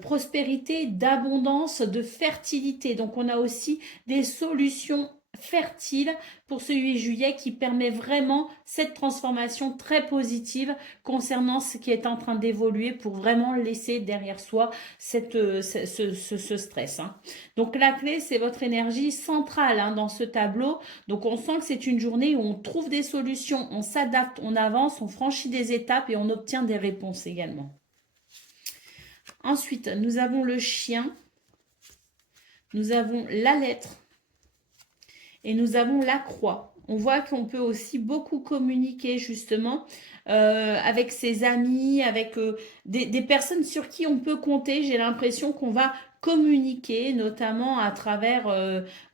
prospérité, d'abondance, de fertilité. Donc, on a aussi des solutions fertiles pour ce 8 juillet qui permet vraiment cette transformation très positive concernant ce qui est en train d'évoluer pour vraiment laisser derrière soi ce stress, hein. Donc la clé, c'est votre énergie centrale, hein, dans ce tableau. Donc on sent que c'est une journée où on trouve des solutions, on s'adapte, on avance, on franchit des étapes et on obtient des réponses également. Ensuite, nous avons le chien, nous avons la lettre et nous avons la croix. On voit qu'on peut aussi beaucoup communiquer justement avec ses amis, avec des personnes sur qui on peut compter. J'ai l'impression qu'on va communiquer, notamment à travers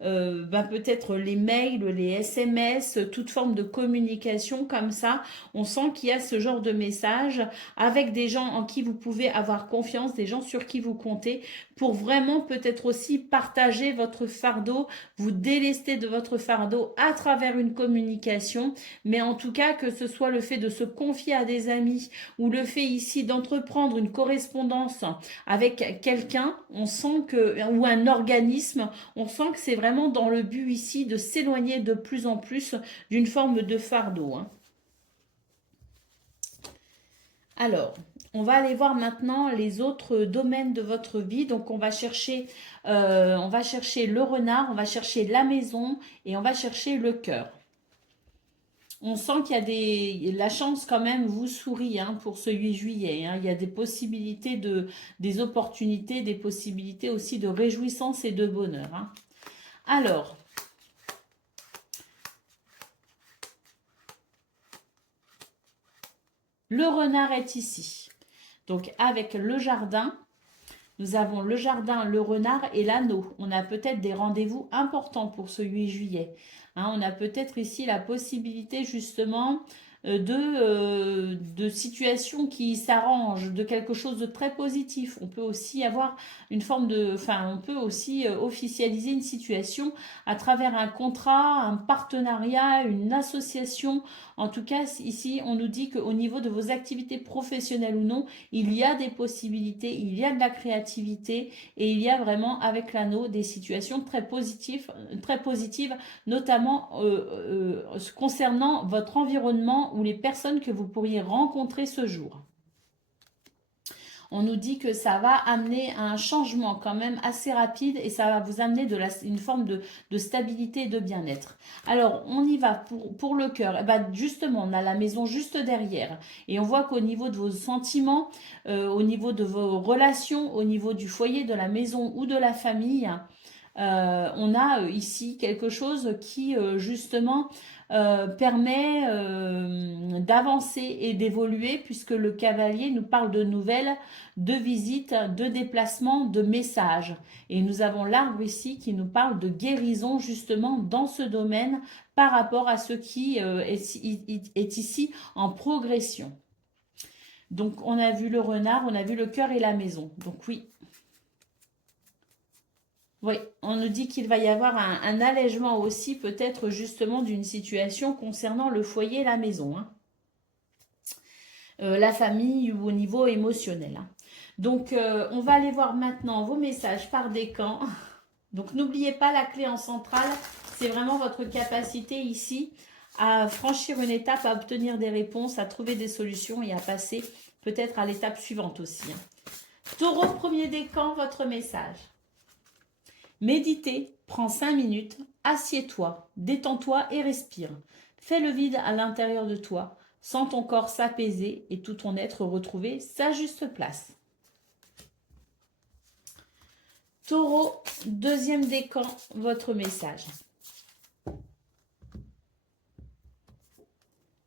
peut-être les mails, les SMS, toute forme de communication comme ça. On sent qu'il y a ce genre de message avec des gens en qui vous pouvez avoir confiance, des gens sur qui vous comptez pour vraiment peut-être aussi partager votre fardeau, vous délester de votre fardeau à travers une communication, mais en tout cas que ce soit le fait de se confier à des amis ou le fait ici d'entreprendre une correspondance avec quelqu'un, on sent que, ou un organisme, on sent que c'est vraiment dans le but ici de s'éloigner de plus en plus d'une forme de fardeau, hein. Alors, on va aller voir maintenant les autres domaines de votre vie. Donc, on va chercher le renard, on va chercher la maison et on va chercher le cœur. On sent qu'il y a la chance quand même vous sourit, hein, pour ce 8 juillet, hein. Il y a des possibilités des opportunités, des possibilités aussi de réjouissance et de bonheur, hein. Alors, le renard est ici. Donc, avec le jardin, nous avons le jardin, le renard et l'anneau. On a peut-être des rendez-vous importants pour ce 8 juillet. Hein, on a peut-être ici la possibilité justement de situations qui s'arrangent, de quelque chose de très positif. On peut aussi avoir une forme de... Enfin, on peut aussi officialiser une situation à travers un contrat, un partenariat, une association. En tout cas, ici, on nous dit qu'au niveau de vos activités professionnelles ou non, il y a des possibilités, il y a de la créativité et il y a vraiment avec l'anneau des situations très positives, notamment concernant votre environnement ou les personnes que vous pourriez rencontrer ce jour. On nous dit que ça va amener un changement quand même assez rapide et ça va vous amener une forme de stabilité et de bien-être. Alors, on y va pour le cœur. Justement, on a la maison juste derrière et on voit qu'au niveau de vos sentiments, au niveau de vos relations, au niveau du foyer, de la maison ou de la famille, on a ici quelque chose qui justement permet d'avancer et d'évoluer puisque le cavalier nous parle de nouvelles, de visites, de déplacements, de messages. Et nous avons l'arbre ici qui nous parle de guérison justement dans ce domaine par rapport à ce qui est ici en progression. Donc on a vu le renard, on a vu le cœur et la maison. Donc oui. Oui, on nous dit qu'il va y avoir un allègement aussi peut-être justement d'une situation concernant le foyer et la maison, hein. La famille ou au niveau émotionnel, hein. Donc on va aller voir maintenant vos messages par décan. Donc n'oubliez pas la clé en centrale, c'est vraiment votre capacité ici à franchir une étape, à obtenir des réponses, à trouver des solutions et à passer peut-être à l'étape suivante aussi, hein. Taureau, premier décan, votre message. Méditer, prends 5 minutes, assieds-toi, détends-toi et respire. Fais le vide à l'intérieur de toi, sens ton corps s'apaiser et tout ton être retrouver sa juste place. Taureau, deuxième décan, votre message.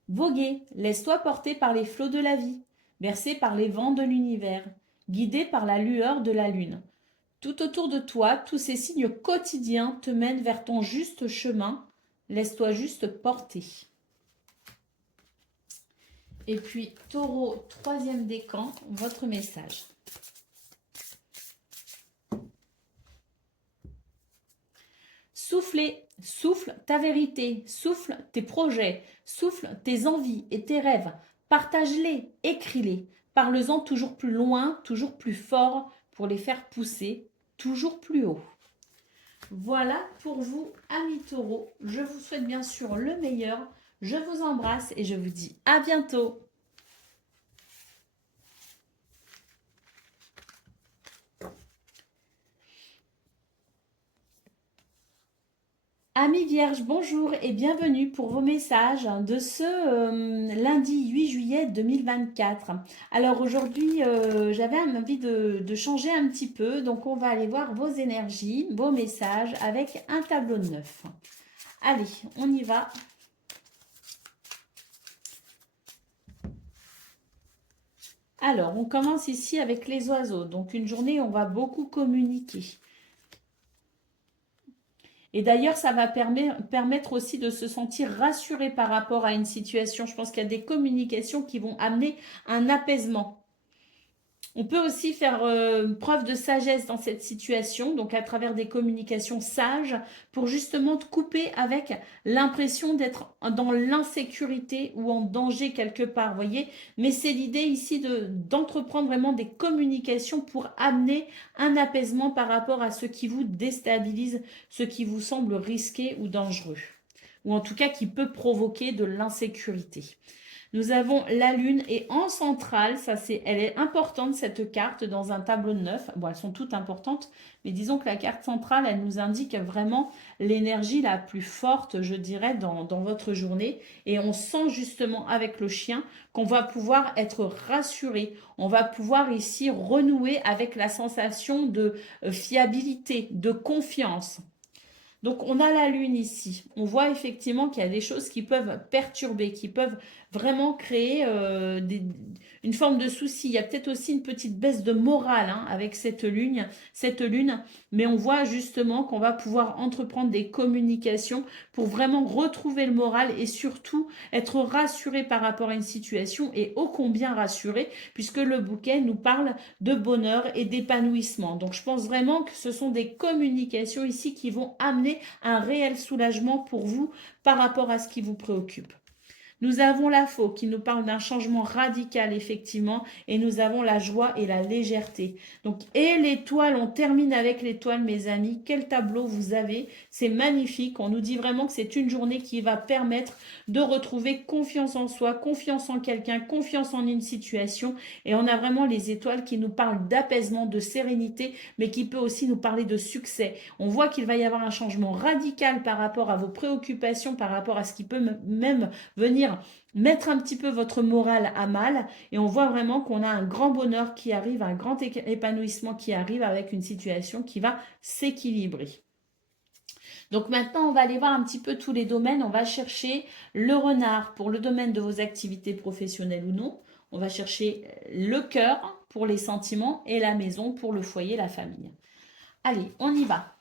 Voguer, laisse-toi porter par les flots de la vie, bercé par les vents de l'univers, guidé par la lueur de la lune. Tout autour de toi, tous ces signes quotidiens te mènent vers ton juste chemin. Laisse-toi juste porter. Et puis, Taureau, troisième décan, votre message. Souffle ta vérité, souffle tes projets, souffle tes envies et tes rêves. Partage-les, écris-les. Parle-en toujours plus loin, toujours plus fort pour les faire pousser toujours plus haut. Voilà pour vous, amis taureaux. Je vous souhaite bien sûr le meilleur. Je vous embrasse et je vous dis à bientôt. Amis vierges, bonjour et bienvenue pour vos messages de ce lundi 8 juillet 2024. Alors aujourd'hui, j'avais envie de changer un petit peu, donc on va aller voir vos énergies, vos messages avec un tableau de 9. Allez, on y va. Alors, on commence ici avec les oiseaux. Donc, une journée où on va beaucoup communiquer. Et d'ailleurs, ça va permettre aussi de se sentir rassuré par rapport à une situation. Je pense qu'il y a des communications qui vont amener un apaisement. On peut aussi faire preuve de sagesse dans cette situation, donc à travers des communications sages, pour justement te couper avec l'impression d'être dans l'insécurité ou en danger quelque part, voyez. Mais c'est l'idée ici d'entreprendre vraiment des communications pour amener un apaisement par rapport à ce qui vous déstabilise, ce qui vous semble risqué ou dangereux, ou en tout cas qui peut provoquer de l'insécurité. Nous avons la lune et en centrale, elle est importante cette carte dans un tableau de 9. Bon, elles sont toutes importantes, mais disons que la carte centrale, elle nous indique vraiment l'énergie la plus forte, je dirais, dans votre journée. Et on sent justement avec le chien qu'on va pouvoir être rassuré. On va pouvoir ici renouer avec la sensation de fiabilité, de confiance. Donc, on a la lune ici. On voit effectivement qu'il y a des choses qui peuvent perturber, qui peuvent vraiment créer une forme de souci. Il y a peut-être aussi une petite baisse de morale avec cette lune, mais on voit justement qu'on va pouvoir entreprendre des communications pour vraiment retrouver le moral et surtout être rassuré par rapport à une situation et ô combien rassuré puisque le bouquet nous parle de bonheur et d'épanouissement. Donc je pense vraiment que ce sont des communications ici qui vont amener un réel soulagement pour vous par rapport à ce qui vous préoccupe. Nous avons la faux qui nous parle d'un changement radical, effectivement, et nous avons la joie et la légèreté. Donc, et l'étoile, on termine avec l'étoile, mes amis. Quel tableau vous avez? C'est magnifique. On nous dit vraiment que c'est une journée qui va permettre de retrouver confiance en soi, confiance en quelqu'un, confiance en une situation. Et on a vraiment les étoiles qui nous parlent d'apaisement, de sérénité, mais qui peut aussi nous parler de succès. On voit qu'il va y avoir un changement radical par rapport à vos préoccupations, par rapport à ce qui peut même venir mettre un petit peu votre morale à mal et on voit vraiment qu'on a un grand bonheur qui arrive, un grand épanouissement qui arrive avec une situation qui va s'équilibrer. Donc maintenant, on va aller voir un petit peu tous les domaines. On va chercher le renard pour le domaine de vos activités professionnelles ou non. On va chercher le cœur pour les sentiments et la maison pour le foyer, la famille. Allez, on y va.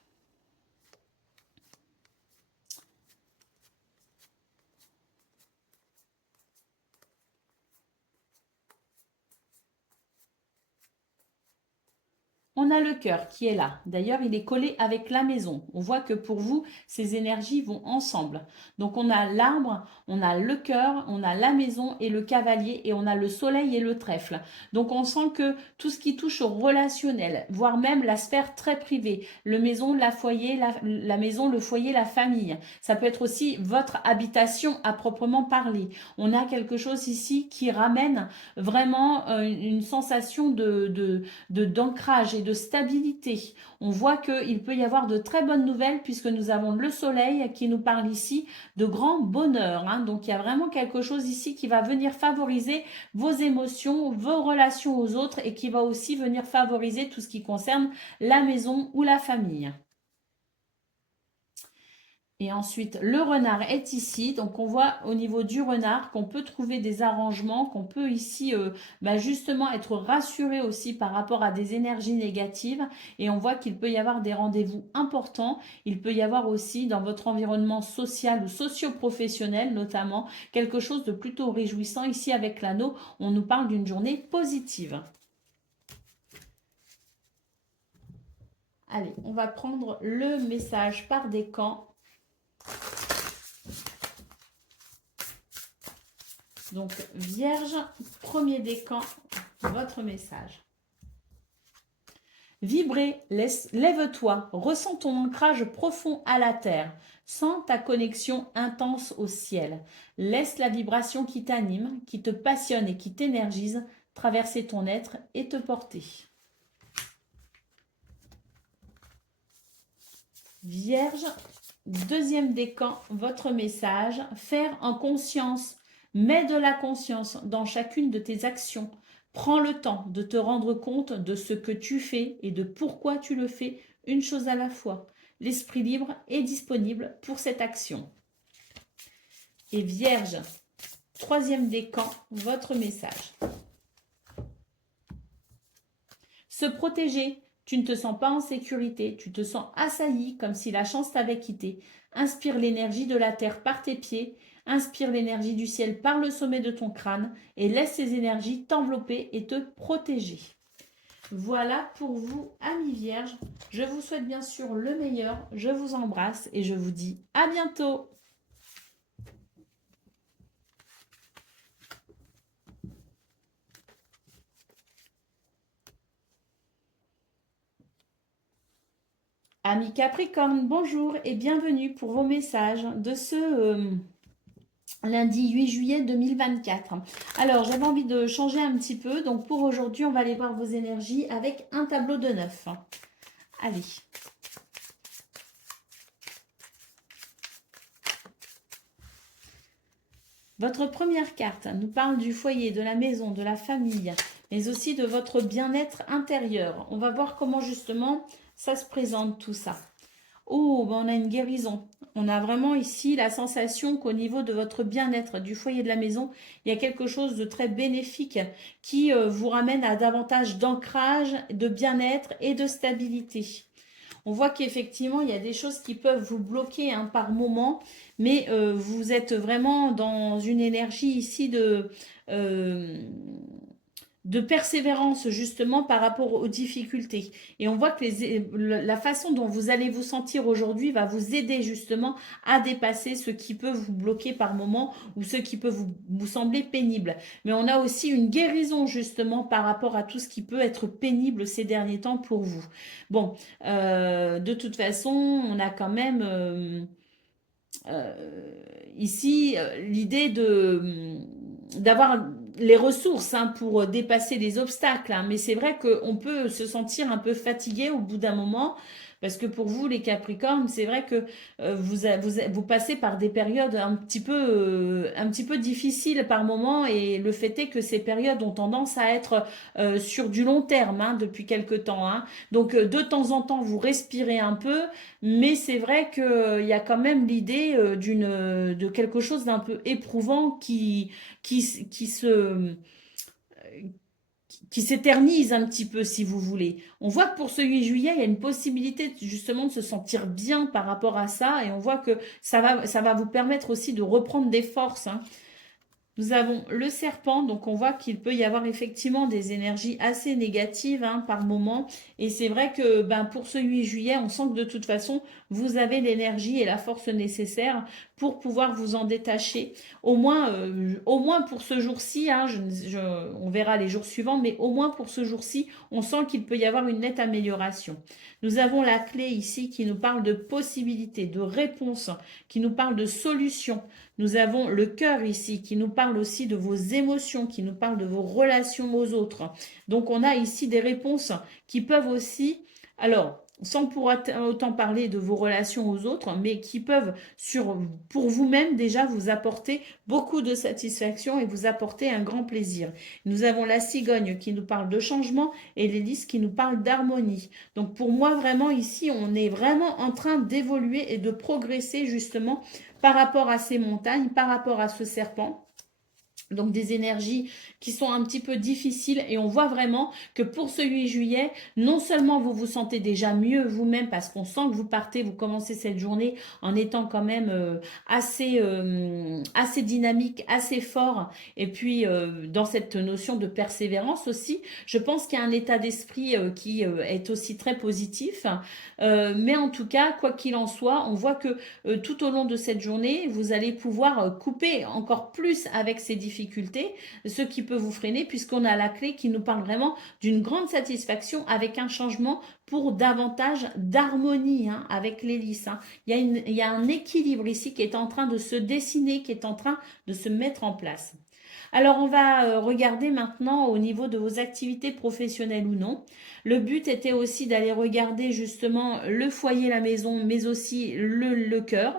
On a le cœur qui est là. D'ailleurs, il est collé avec la maison. On voit que pour vous, ces énergies vont ensemble. Donc, on a l'arbre, on a le cœur, on a la maison et le cavalier et on a le soleil et le trèfle. Donc, on sent que tout ce qui touche au relationnel, voire même la sphère très privée, le maison, la foyer, la maison, le foyer, la famille. Ça peut être aussi votre habitation à proprement parler. On a quelque chose ici qui ramène vraiment une sensation d'ancrage et de stabilité. On voit qu'il peut y avoir de très bonnes nouvelles puisque nous avons le soleil qui nous parle ici de grand bonheur. Donc il y a vraiment quelque chose ici qui va venir favoriser vos émotions, vos relations aux autres et qui va aussi venir favoriser tout ce qui concerne la maison ou la famille. Et ensuite, le renard est ici. Donc, on voit au niveau du renard qu'on peut trouver des arrangements, qu'on peut ici justement être rassuré aussi par rapport à des énergies négatives. Et on voit qu'il peut y avoir des rendez-vous importants. Il peut y avoir aussi dans votre environnement social ou socio-professionnel notamment quelque chose de plutôt réjouissant. Ici, avec l'anneau, on nous parle d'une journée positive. Allez, on va prendre le message par décan. Donc, Vierge, premier décan, votre message. Vibrez, lève-toi, ressens ton ancrage profond à la terre, sens ta connexion intense au ciel. Laisse la vibration qui t'anime, qui te passionne et qui t'énergise traverser ton être et te porter. Vierge, deuxième décan, votre message. Faire en conscience. Mets de la conscience dans chacune de tes actions. Prends le temps de te rendre compte de ce que tu fais et de pourquoi tu le fais, une chose à la fois. L'esprit libre est disponible pour cette action. Et Vierge, troisième décan, votre message. Se protéger. Tu ne te sens pas en sécurité, tu te sens assailli comme si la chance t'avait quitté. Inspire l'énergie de la terre par tes pieds, inspire l'énergie du ciel par le sommet de ton crâne et laisse ces énergies t'envelopper et te protéger. Voilà pour vous, amis vierges. Je vous souhaite bien sûr le meilleur, je vous embrasse et je vous dis à bientôt. Amis Capricorne, bonjour et bienvenue pour vos messages de ce lundi 8 juillet 2024. Alors, j'avais envie de changer un petit peu. Donc, pour aujourd'hui, on va aller voir vos énergies avec un tableau de 9. Allez. Votre première carte nous parle du foyer, de la maison, de la famille, mais aussi de votre bien-être intérieur. On va voir comment justement ça se présente tout ça. Oh, ben on a une guérison. On a vraiment ici la sensation qu'au niveau de votre bien-être, du foyer de la maison, il y a quelque chose de très bénéfique qui vous ramène à davantage d'ancrage, de bien-être et de stabilité. On voit qu'effectivement, il y a des choses qui peuvent vous bloquer par moment, mais vous êtes vraiment dans une énergie ici de persévérance justement par rapport aux difficultés. Et on voit que la façon dont vous allez vous sentir aujourd'hui va vous aider justement à dépasser ce qui peut vous bloquer par moment ou ce qui peut vous sembler pénible. Mais on a aussi une guérison justement par rapport à tout ce qui peut être pénible ces derniers temps pour vous. Bon, de toute façon, on a quand même ici l'idée d'avoir les ressources pour dépasser les obstacles. Mais c'est vrai qu'on peut se sentir un peu fatigué au bout d'un moment. Parce que pour vous, les Capricornes, c'est vrai que vous passez par des périodes un petit peu difficiles par moment. Et le fait est que ces périodes ont tendance à être sur du long terme depuis quelque temps. Donc, de temps en temps, vous respirez un peu. Mais c'est vrai qu'il y a quand même l'idée de quelque chose d'un peu éprouvant qui s'éternise un petit peu, si vous voulez. On voit que pour ce 8 juillet, il y a une possibilité justement de se sentir bien par rapport à ça, et on voit que ça va vous permettre aussi de reprendre des forces. Nous avons le serpent, donc on voit qu'il peut y avoir effectivement des énergies assez négatives par moment. Et c'est vrai que pour ce 8 juillet, on sent que de toute façon, vous avez l'énergie et la force nécessaire pour pouvoir vous en détacher. Au moins pour ce jour-ci, on verra les jours suivants, mais au moins pour ce jour-ci, on sent qu'il peut y avoir une nette amélioration. Nous avons la clé ici qui nous parle de possibilités, de réponses, qui nous parle de solutions. Nous avons le cœur ici qui nous parle aussi de vos émotions, qui nous parle de vos relations aux autres. Donc on a ici des réponses qui peuvent aussi, alors sans pour autant parler de vos relations aux autres, mais qui peuvent pour vous-même déjà vous apporter beaucoup de satisfaction et vous apporter un grand plaisir. Nous avons la cigogne qui nous parle de changement et l'hélice qui nous parle d'harmonie. Donc pour moi vraiment ici on est vraiment en train d'évoluer et de progresser justement par rapport à ces montagnes, par rapport à ce serpent. Donc des énergies qui sont un petit peu difficiles et on voit vraiment que pour ce 8 juillet, non seulement vous vous sentez déjà mieux vous-même parce qu'on sent que vous partez, vous commencez cette journée en étant quand même assez dynamique, assez fort et puis dans cette notion de persévérance aussi, je pense qu'il y a un état d'esprit qui est aussi très positif. Mais en tout cas, quoi qu'il en soit, on voit que tout au long de cette journée, vous allez pouvoir couper encore plus avec ces difficultés, ce qui peut vous freiner puisqu'on a la clé qui nous parle vraiment d'une grande satisfaction avec un changement pour davantage d'harmonie avec l'hélice. Il y a un équilibre ici qui est en train de se dessiner, qui est en train de se mettre en place. Alors, on va regarder maintenant au niveau de vos activités professionnelles ou non. Le but était aussi d'aller regarder justement le foyer, la maison, mais aussi le cœur.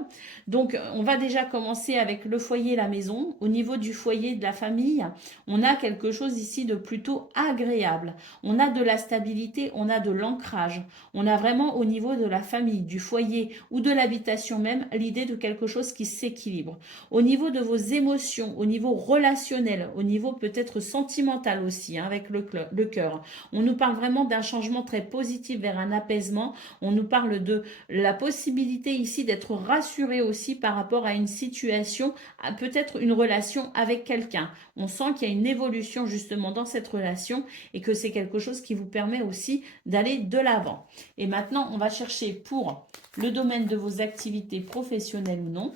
Donc, on va déjà commencer avec le foyer, la maison. Au niveau du foyer, de la famille, on a quelque chose ici de plutôt agréable. On a de la stabilité, on a de l'ancrage. On a vraiment au niveau de la famille, du foyer ou de l'habitation même, l'idée de quelque chose qui s'équilibre. Au niveau de vos émotions, au niveau relationnel, émotionnel, au niveau peut-être sentimental aussi, hein, avec le cœur. On nous parle vraiment d'un changement très positif vers un apaisement. On nous parle de la possibilité ici d'être rassuré aussi par rapport à une situation, à peut-être une relation avec quelqu'un. On sent qu'il y a une évolution justement dans cette relation et que c'est quelque chose qui vous permet aussi d'aller de l'avant. Et maintenant, on va chercher pour le domaine de vos activités professionnelles ou non.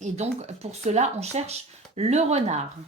Et donc, pour cela, on cherche le renard.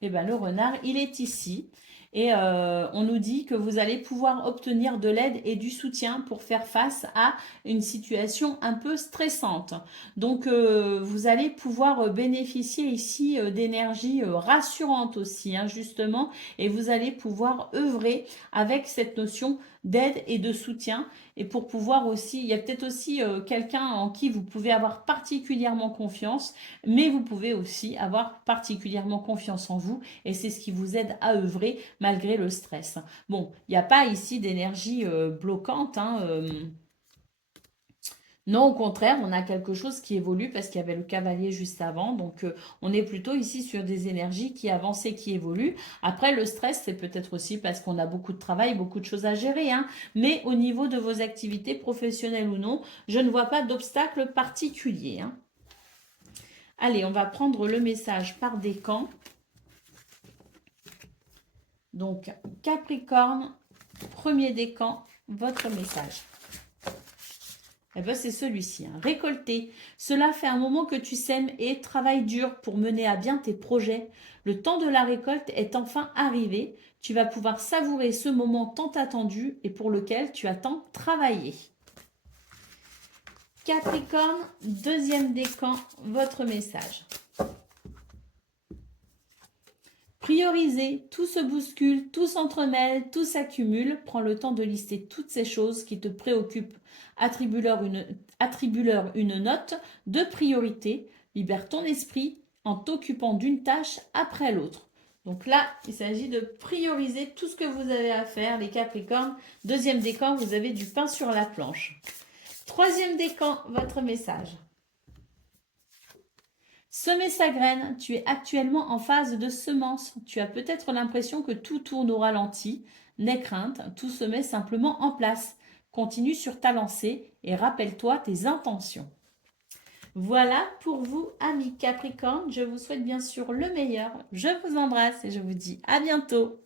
Et bien, le renard, il est ici. Et on nous dit que vous allez pouvoir obtenir de l'aide et du soutien pour faire face à une situation un peu stressante. Donc, vous allez pouvoir bénéficier ici d'énergie rassurante aussi, hein, justement, et vous allez pouvoir œuvrer avec cette notion d'aide et de soutien. Et pour pouvoir aussi, il y a peut-être aussi quelqu'un en qui vous pouvez avoir particulièrement confiance, mais vous pouvez aussi avoir particulièrement confiance en vous et c'est ce qui vous aide à œuvrer malgré le stress. Bon, il n'y a pas ici d'énergie bloquante, hein, non, au contraire, on a quelque chose qui évolue parce qu'il y avait le cavalier juste avant. Donc, on est plutôt ici sur des énergies qui avancent et qui évoluent. Après, le stress, c'est peut-être aussi parce qu'on a beaucoup de travail, beaucoup de choses à gérer, hein. Mais au niveau de vos activités professionnelles ou non, je ne vois pas d'obstacle particulier, hein. Allez, on va prendre le message par décan. Donc, Capricorne, premier décan, votre message. Eh bien, c'est celui-ci, hein. Récolter. Cela fait un moment que tu sèmes et travailles dur pour mener à bien tes projets. Le temps de la récolte est enfin arrivé. Tu vas pouvoir savourer ce moment tant attendu et pour lequel tu as tant travaillé. Capricorne, deuxième décan, votre message. Prioriser, tout se bouscule, tout s'entremêle, tout s'accumule. Prends le temps de lister toutes ces choses qui te préoccupent. Attribue-leur une note de priorité. Libère ton esprit en t'occupant d'une tâche après l'autre. Donc là, il s'agit de prioriser tout ce que vous avez à faire, les Capricornes. Deuxième décan, vous avez du pain sur la planche. Troisième décan, votre message. Semer sa graine, tu es actuellement en phase de semence. Tu as peut-être l'impression que tout tourne au ralenti. N'aie crainte, tout se met simplement en place. Continue sur ta lancée et rappelle-toi tes intentions. Voilà pour vous, amis Capricorne. Je vous souhaite bien sûr le meilleur. Je vous embrasse et je vous dis à bientôt.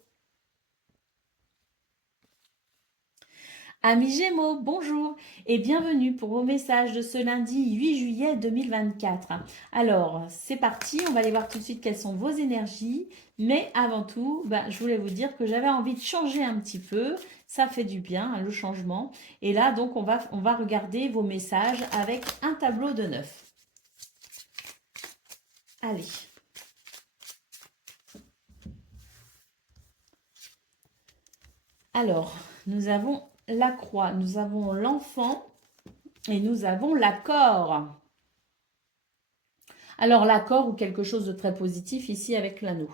Amis Gémeaux, bonjour et bienvenue pour vos messages de ce lundi 8 juillet 2024. Alors, c'est parti, on va aller voir tout de suite quelles sont vos énergies. Mais avant tout, je voulais vous dire que j'avais envie de changer un petit peu. Ça fait du bien, hein, le changement. Et là, donc, on va regarder vos messages avec un tableau de 9. Allez. Alors, nous avons la croix, nous avons l'enfant et nous avons l'accord. Alors l'accord ou quelque chose de très positif ici avec l'anneau.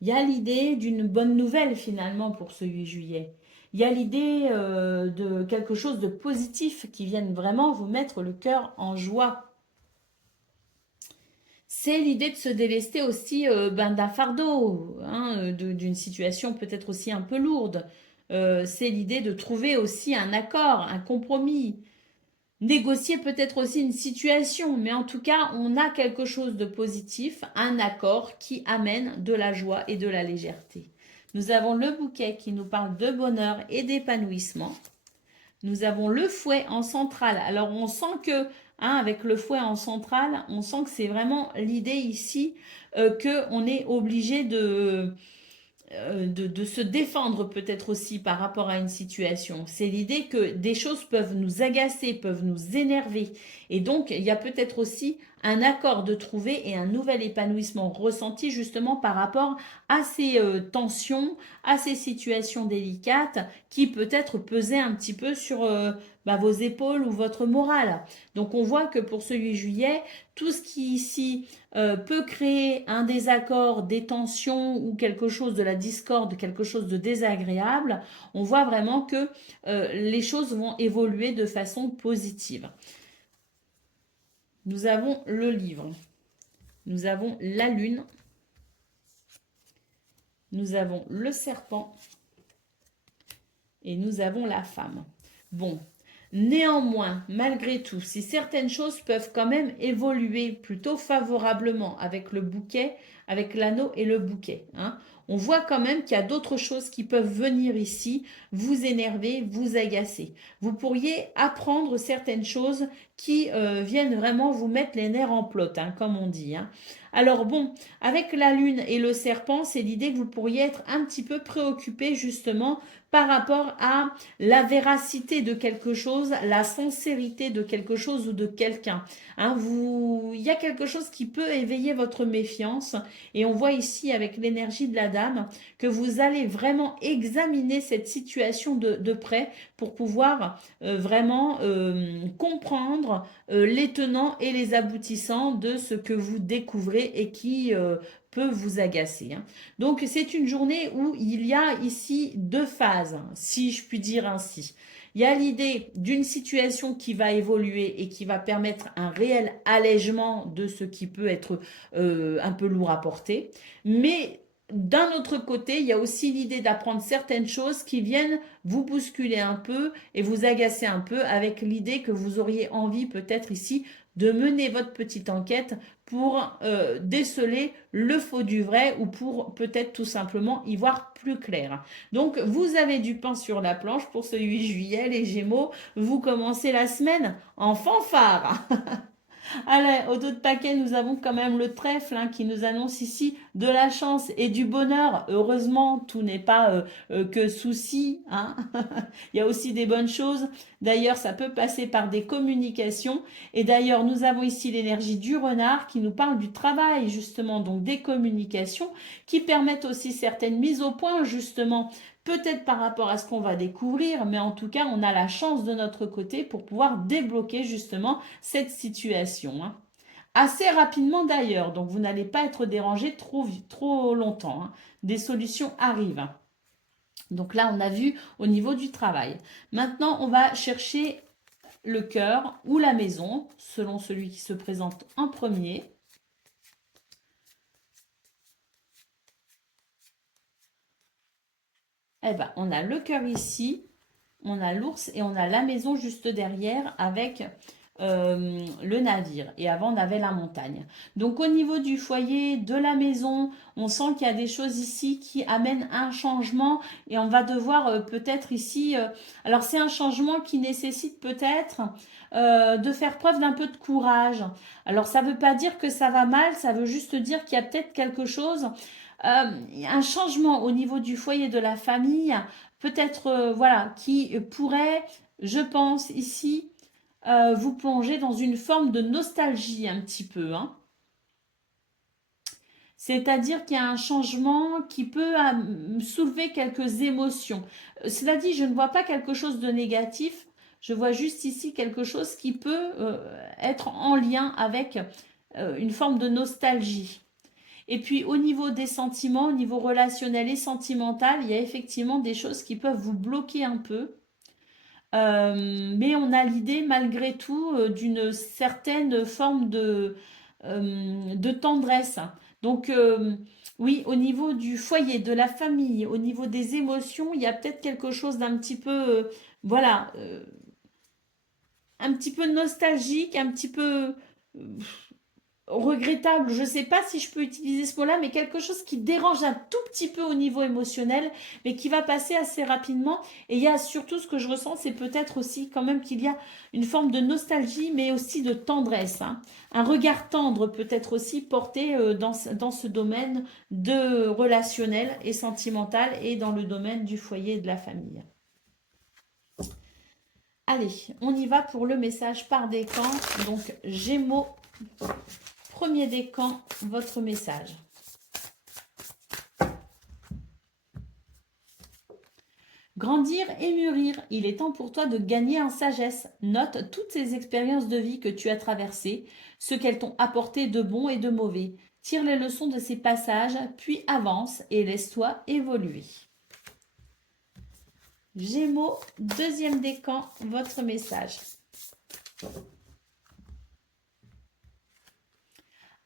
Il y a l'idée d'une bonne nouvelle finalement pour ce 8 juillet. Il y a l'idée de quelque chose de positif qui vienne vraiment vous mettre le cœur en joie. C'est l'idée de se délester aussi d'un fardeau, hein, d'une situation peut-être aussi un peu lourde. C'est l'idée de trouver aussi un accord, un compromis. Négocier peut-être aussi une situation, mais en tout cas, on a quelque chose de positif, un accord qui amène de la joie et de la légèreté. Nous avons le bouquet qui nous parle de bonheur et d'épanouissement. Nous avons le fouet en centrale. Alors, on sent que, hein, avec le fouet en centrale, on sent que c'est vraiment l'idée ici qu'on est obligé de se défendre peut-être aussi par rapport à une situation. C'est l'idée que des choses peuvent nous agacer, peuvent nous énerver. Et donc, il y a peut-être aussi un accord de trouver et un nouvel épanouissement ressenti justement par rapport à ces tensions, à ces situations délicates qui peut-être pesaient un petit peu sur vos épaules ou votre morale. Donc on voit que pour ce 8 juillet, tout ce qui ici peut créer un désaccord, des tensions ou quelque chose de la discorde, quelque chose de désagréable, on voit vraiment que les choses vont évoluer de façon positive. Nous avons le livre, nous avons la lune, nous avons le serpent et nous avons la femme. Bon, néanmoins, malgré tout, si certaines choses peuvent quand même évoluer plutôt favorablement avec le bouquet, avec l'anneau et le bouquet, hein, on voit quand même qu'il y a d'autres choses qui peuvent venir ici, vous énerver, vous agacer. Vous pourriez apprendre certaines choses qui viennent vraiment vous mettre les nerfs en plot, hein, comme on dit. Hein. Alors bon, avec la lune et le serpent, c'est l'idée que vous pourriez être un petit peu préoccupé justement par rapport à la véracité de quelque chose, la sincérité de quelque chose ou de quelqu'un. Hein, il y a quelque chose qui peut éveiller votre méfiance et on voit ici avec l'énergie de la dame que vous allez vraiment examiner cette situation de près pour pouvoir vraiment comprendre les tenants et les aboutissants de ce que vous découvrez et qui peut vous agacer. Hein. Donc c'est une journée où il y a ici deux phases, si je puis dire ainsi. Il y a l'idée d'une situation qui va évoluer et qui va permettre un réel allègement de ce qui peut être un peu lourd à porter. Mais d'un autre côté, il y a aussi l'idée d'apprendre certaines choses qui viennent vous bousculer un peu et vous agacer un peu avec l'idée que vous auriez envie peut-être ici de mener votre petite enquête pour déceler le faux du vrai ou pour peut-être tout simplement y voir plus clair. Donc vous avez du pain sur la planche pour ce 8 juillet, les Gémeaux. Vous commencez la semaine en fanfare. Allez, au dos de paquet, nous avons quand même le trèfle hein, qui nous annonce ici de la chance et du bonheur. Heureusement, tout n'est pas que souci. Hein. Il y a aussi des bonnes choses. D'ailleurs, ça peut passer par des communications. Et d'ailleurs, nous avons ici l'énergie du renard qui nous parle du travail, justement, donc des communications qui permettent aussi certaines mises au point, justement, peut-être par rapport à ce qu'on va découvrir, mais en tout cas, on a la chance de notre côté pour pouvoir débloquer justement cette situation. Hein. Assez rapidement d'ailleurs, donc vous n'allez pas être dérangé trop longtemps. Hein. Des solutions arrivent. Donc là, on a vu au niveau du travail. Maintenant, on va chercher le cœur ou la maison, selon celui qui se présente en premier. Eh ben, on a le cœur ici, on a l'ours et on a la maison juste derrière avec le navire. Et avant, on avait la montagne. Donc, au niveau du foyer, de la maison, on sent qu'il y a des choses ici qui amènent un changement et on va devoir peut-être ici... alors, c'est un changement qui nécessite peut-être de faire preuve d'un peu de courage. Alors, ça ne veut pas dire que ça va mal, ça veut juste dire qu'il y a peut-être quelque chose... un changement au niveau du foyer de la famille, peut-être voilà, qui pourrait, je pense ici, vous plonger dans une forme de nostalgie un petit peu. Hein. C'est-à-dire qu'il y a un changement qui peut soulever quelques émotions. Cela dit, je ne vois pas quelque chose de négatif. Je vois juste ici quelque chose qui peut être en lien avec une forme de nostalgie. Et puis au niveau des sentiments, au niveau relationnel et sentimental, il y a effectivement des choses qui peuvent vous bloquer un peu. Mais on a l'idée malgré tout d'une certaine forme de tendresse. Donc oui, au niveau du foyer, de la famille, au niveau des émotions, il y a peut-être quelque chose d'un petit peu, voilà, un petit peu nostalgique, un petit peu regrettable, je ne sais pas si je peux utiliser ce mot-là, mais quelque chose qui dérange un tout petit peu au niveau émotionnel, mais qui va passer assez rapidement. Et il y a surtout ce que je ressens, c'est peut-être aussi quand même qu'il y a une forme de nostalgie, mais aussi de tendresse. Hein. Un regard tendre peut-être aussi porté dans ce domaine de relationnel et sentimental et dans le domaine du foyer et de la famille. Allez, on y va pour le message par décan. Donc, Gémeaux, Premier décan, votre message. Grandir et mûrir, il est temps pour toi de gagner en sagesse. Note toutes ces expériences de vie que tu as traversées, ce qu'elles t'ont apporté de bon et de mauvais. Tire les leçons de ces passages, puis avance et laisse-toi évoluer. Gémeaux, deuxième décan, votre message.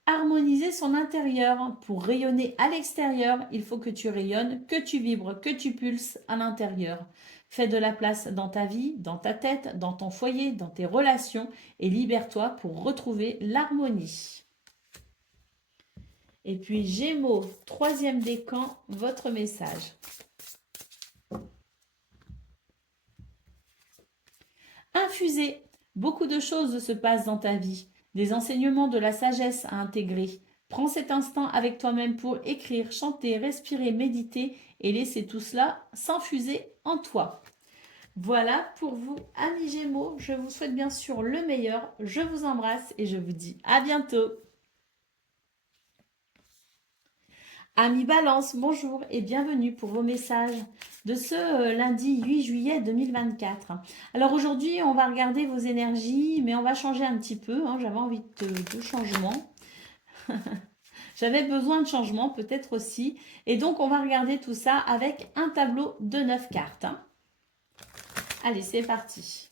Harmoniser son intérieur. Pour rayonner à l'extérieur, il faut que tu rayonnes, que tu vibres, que tu pulses à l'intérieur. Fais de la place dans ta vie, dans ta tête, dans ton foyer, dans tes relations et libère-toi pour retrouver l'harmonie. Et puis Gémeaux, troisième décan, votre message. Infuser. Beaucoup de choses se passent dans ta vie. Des enseignements de la sagesse à intégrer. Prends cet instant avec toi-même pour écrire, chanter, respirer, méditer et laisser tout cela s'infuser en toi. Voilà pour vous, amis Gémeaux. Je vous souhaite bien sûr le meilleur. Je vous embrasse et je vous dis à bientôt. Amis Balance, bonjour et bienvenue pour vos messages de ce lundi 8 juillet 2024. Alors aujourd'hui, on va regarder vos énergies, mais on va changer un petit peu. Hein. J'avais envie de changement. J'avais besoin de changement peut-être aussi. Et donc, on va regarder tout ça avec un tableau de 9 cartes. Hein. Allez, c'est parti.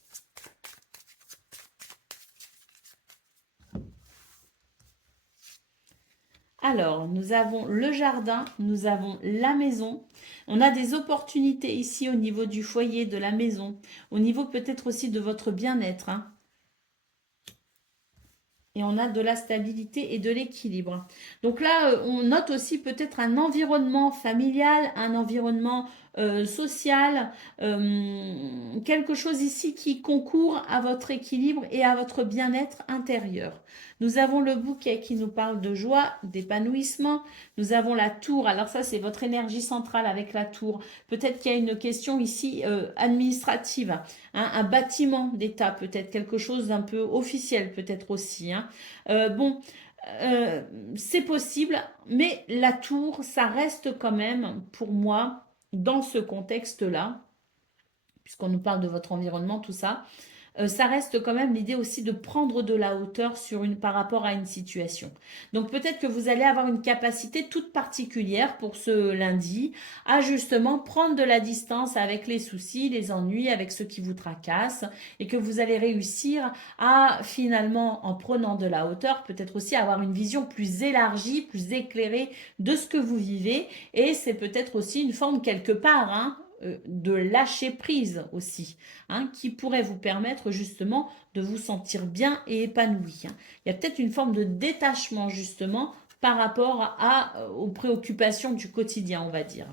Alors, nous avons le jardin, nous avons la maison. On a des opportunités ici au niveau du foyer, de la maison, au niveau peut-être aussi de votre bien-être. Hein. Et on a de la stabilité et de l'équilibre. Donc là, on note aussi peut-être un environnement familial, un environnement social, quelque chose ici qui concourt à votre équilibre et à votre bien-être intérieur. Nous avons le bouquet qui nous parle de joie, d'épanouissement. Nous avons la tour. Alors ça, c'est votre énergie centrale avec la tour. Peut-être qu'il y a une question ici administrative, hein, un bâtiment d'État, peut-être quelque chose d'un peu officiel, peut-être aussi. Hein. Bon, c'est possible, mais la tour, ça reste quand même, pour moi, dans ce contexte-là, puisqu'on nous parle de votre environnement, tout ça, ça reste quand même l'idée aussi de prendre de la hauteur par rapport à une situation. Donc peut-être que vous allez avoir une capacité toute particulière pour ce lundi à justement prendre de la distance avec les soucis, les ennuis, avec ce qui vous tracasse et que vous allez réussir à finalement, en prenant de la hauteur, peut-être aussi avoir une vision plus élargie, plus éclairée de ce que vous vivez et c'est peut-être aussi une forme quelque part, hein, de lâcher prise aussi, hein, qui pourrait vous permettre justement de vous sentir bien et épanoui. Hein. Il y a peut-être une forme de détachement justement par rapport aux préoccupations du quotidien, on va dire.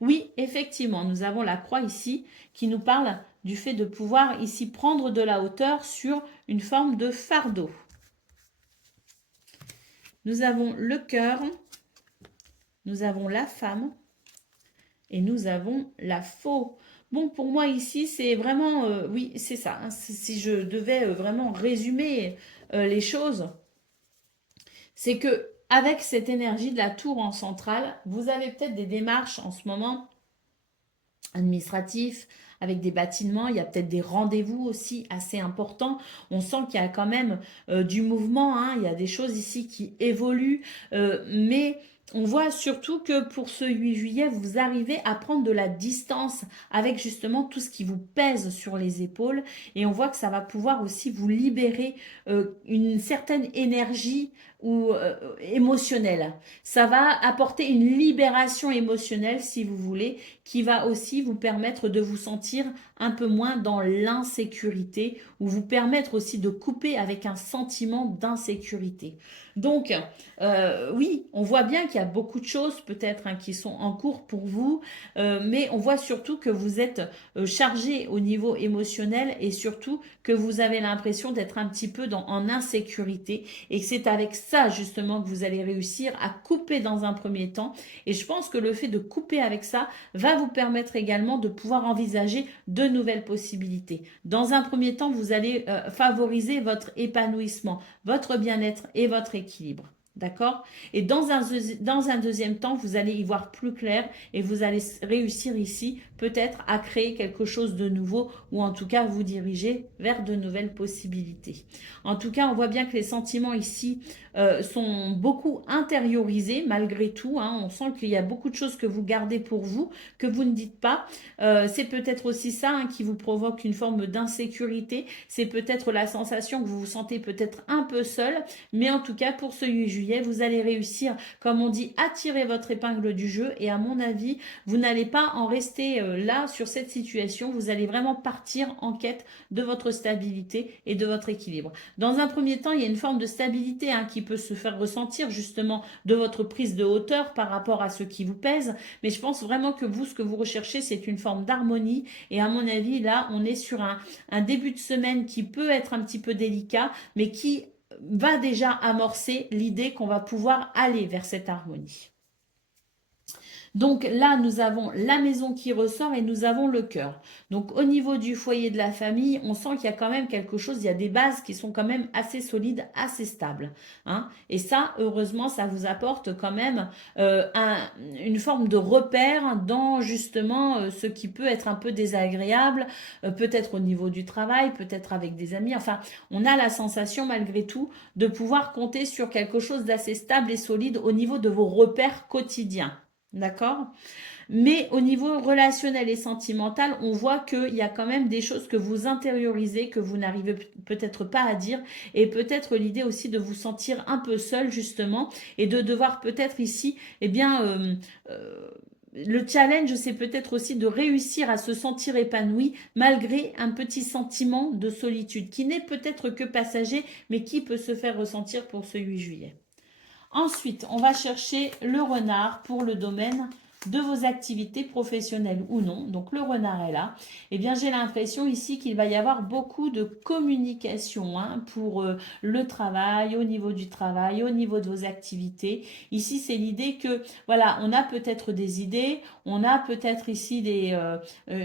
Oui, effectivement, nous avons la croix ici qui nous parle du fait de pouvoir ici prendre de la hauteur sur une forme de fardeau. Nous avons le cœur, nous avons la femme, et nous avons la faux. Bon, pour moi ici, c'est vraiment, oui, c'est ça. Hein, si je devais vraiment résumer les choses, c'est que avec cette énergie de la tour en centrale, vous avez peut-être des démarches en ce moment administratifs, avec des bâtiments, il y a peut-être des rendez-vous aussi assez importants. On sent qu'il y a quand même du mouvement, hein, il y a des choses ici qui évoluent, mais on voit surtout que pour ce 8 juillet, vous arrivez à prendre de la distance avec justement tout ce qui vous pèse sur les épaules et on voit que ça va pouvoir aussi vous libérer une certaine énergie ou émotionnelle. Ça va apporter une libération émotionnelle si vous voulez qui va aussi vous permettre de vous sentir un peu moins dans l'insécurité ou vous permettre aussi de couper avec un sentiment d'insécurité. Donc, oui, on voit bien qu'il y a beaucoup de choses peut-être hein, qui sont en cours pour vous, mais on voit surtout que vous êtes chargé au niveau émotionnel et surtout que vous avez l'impression d'être un petit peu en insécurité et que c'est avec ça justement que vous allez réussir à couper dans un premier temps. Et je pense que le fait de couper avec ça va vous permettre également de pouvoir envisager envisager de nouvelles possibilités. Dans un premier temps, vous allez favoriser votre épanouissement, votre bien-être et votre équilibre. D'accord? Et dans un deuxième temps, vous allez y voir plus clair et vous allez réussir ici peut-être à créer quelque chose de nouveau ou en tout cas vous diriger vers de nouvelles possibilités. En tout cas, on voit bien que les sentiments ici sont beaucoup intériorisés malgré tout. Hein. On sent qu'il y a beaucoup de choses que vous gardez pour vous, que vous ne dites pas. C'est peut-être aussi ça hein, qui vous provoque une forme d'insécurité. C'est peut-être la sensation que vous vous sentez peut-être un peu seul. Mais en tout cas, pour ce 8 juillet, vous allez réussir, comme on dit, à tirer votre épingle du jeu. Et à mon avis, vous n'allez pas en rester là sur cette situation. Vous allez vraiment partir en quête de votre stabilité et de votre équilibre. Dans un premier temps, il y a une forme de stabilité hein, qui peut se faire ressentir justement de votre prise de hauteur par rapport à ce qui vous pèse. Mais je pense vraiment que vous, ce que vous recherchez, c'est une forme d'harmonie. Et à mon avis, là, on est sur un début de semaine qui peut être un petit peu délicat, mais qui va déjà amorcer l'idée qu'on va pouvoir aller vers cette harmonie. Donc là, nous avons la maison qui ressort et nous avons le cœur. Donc au niveau du foyer de la famille, on sent qu'il y a quand même quelque chose, il y a des bases qui sont quand même assez solides, assez stables. Hein. Et ça, heureusement, ça vous apporte quand même une forme de repère dans justement ce qui peut être un peu désagréable, peut-être au niveau du travail, peut-être avec des amis. Enfin, on a la sensation malgré tout de pouvoir compter sur quelque chose d'assez stable et solide au niveau de vos repères quotidiens. D'accord? Mais au niveau relationnel et sentimental, on voit qu'il y a quand même des choses que vous intériorisez, que vous n'arrivez peut-être pas à dire, et peut-être l'idée aussi de vous sentir un peu seul justement, et de devoir peut-être ici, eh bien, le challenge, c'est peut-être aussi de réussir à se sentir épanoui malgré un petit sentiment de solitude, qui n'est peut-être que passager, mais qui peut se faire ressentir pour ce 8 juillet. Ensuite, on va chercher le renard pour le domaine de vos activités professionnelles ou non. Donc le renard est là. Eh bien, j'ai l'impression ici qu'il va y avoir beaucoup de communication hein, pour le travail, au niveau du travail, au niveau de vos activités. Ici, c'est l'idée que, voilà, on a peut-être des idées, on a peut-être ici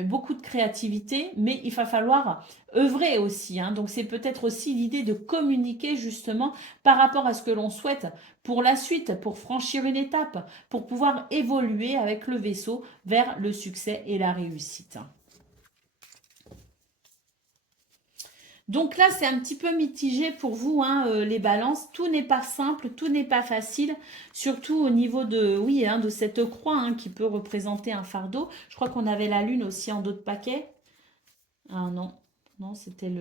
beaucoup de créativité, mais il va falloir œuvrer aussi. Hein. Donc c'est peut-être aussi l'idée de communiquer justement par rapport à ce que l'on souhaite pour la suite, pour franchir une étape, pour pouvoir évoluer avec le vaisseau vers le succès et la réussite. Donc là, c'est un petit peu mitigé pour vous, hein, les balances. Tout n'est pas simple, tout n'est pas facile, surtout au niveau de, oui, hein, de cette croix hein, qui peut représenter un fardeau. Je crois qu'on avait la lune aussi en d'autres paquets. Ah non, non, c'était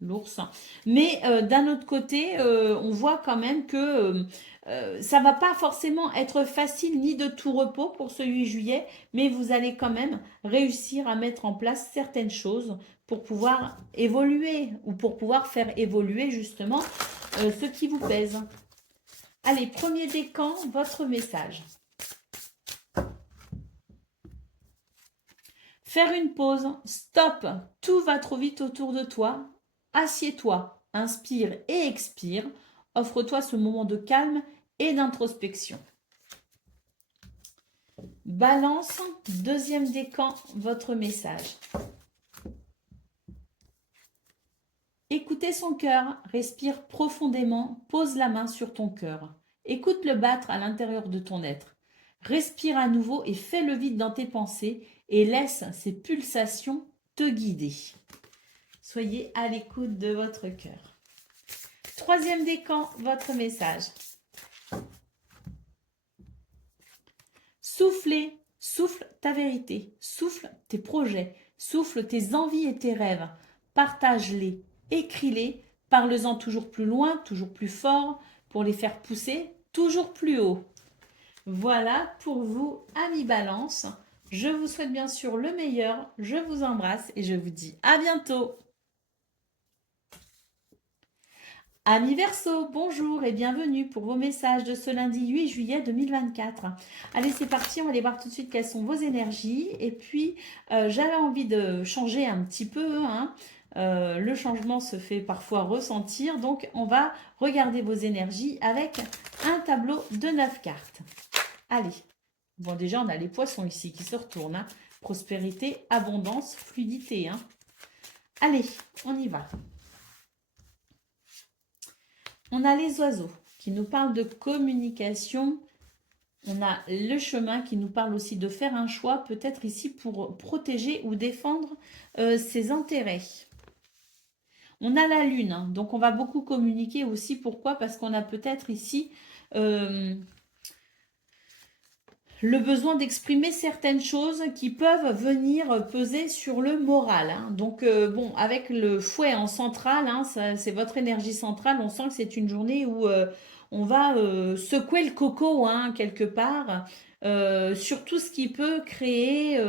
l'ours. Mais d'un autre côté, on voit quand même que ça va pas forcément être facile ni de tout repos pour ce 8 juillet, mais vous allez quand même réussir à mettre en place certaines choses pour pouvoir évoluer ou pour pouvoir faire évoluer justement ce qui vous pèse. Allez, premier décan, votre message. Faire une pause, stop, tout va trop vite autour de toi. Assieds-toi, inspire et expire. Offre-toi ce moment de calme et d'introspection. Balance, deuxième décan, votre message. Écoutez son cœur, respire profondément, pose la main sur ton cœur. Écoute-le battre à l'intérieur de ton être. Respire à nouveau et fais le vide dans tes pensées et laisse ces pulsations te guider. Soyez à l'écoute de votre cœur. Troisième décan, votre message. Soufflez, souffle ta vérité, souffle tes projets, souffle tes envies et tes rêves. Partage-les, écris-les, parle-en toujours plus loin, toujours plus fort, pour les faire pousser toujours plus haut. Voilà pour vous, amis Balance. Je vous souhaite bien sûr le meilleur, je vous embrasse et je vous dis à bientôt. Amis Verseau, bonjour et bienvenue pour vos messages de ce lundi 8 juillet 2024. Allez, c'est parti, on va aller voir tout de suite quelles sont vos énergies. Et puis, j'avais envie de changer un petit peu. Hein. Le changement se fait parfois ressentir. Donc, on va regarder vos énergies avec un tableau de 9 cartes. Allez. Bon, déjà, on a les poissons ici qui se retournent. Hein. Prospérité, abondance, fluidité. Hein. Allez, on y va. On a les oiseaux qui nous parlent de communication. On a le chemin qui nous parle aussi de faire un choix, peut-être ici pour protéger ou défendre ses intérêts. On a la lune, hein, donc on va beaucoup communiquer aussi. Pourquoi? Parce qu'on a peut-être ici le besoin d'exprimer certaines choses qui peuvent venir peser sur le moral. Hein. Donc, bon, avec le fouet en centrale, hein, c'est votre énergie centrale, on sent que c'est une journée où on va secouer le coco, hein, quelque part, sur tout ce qui peut créer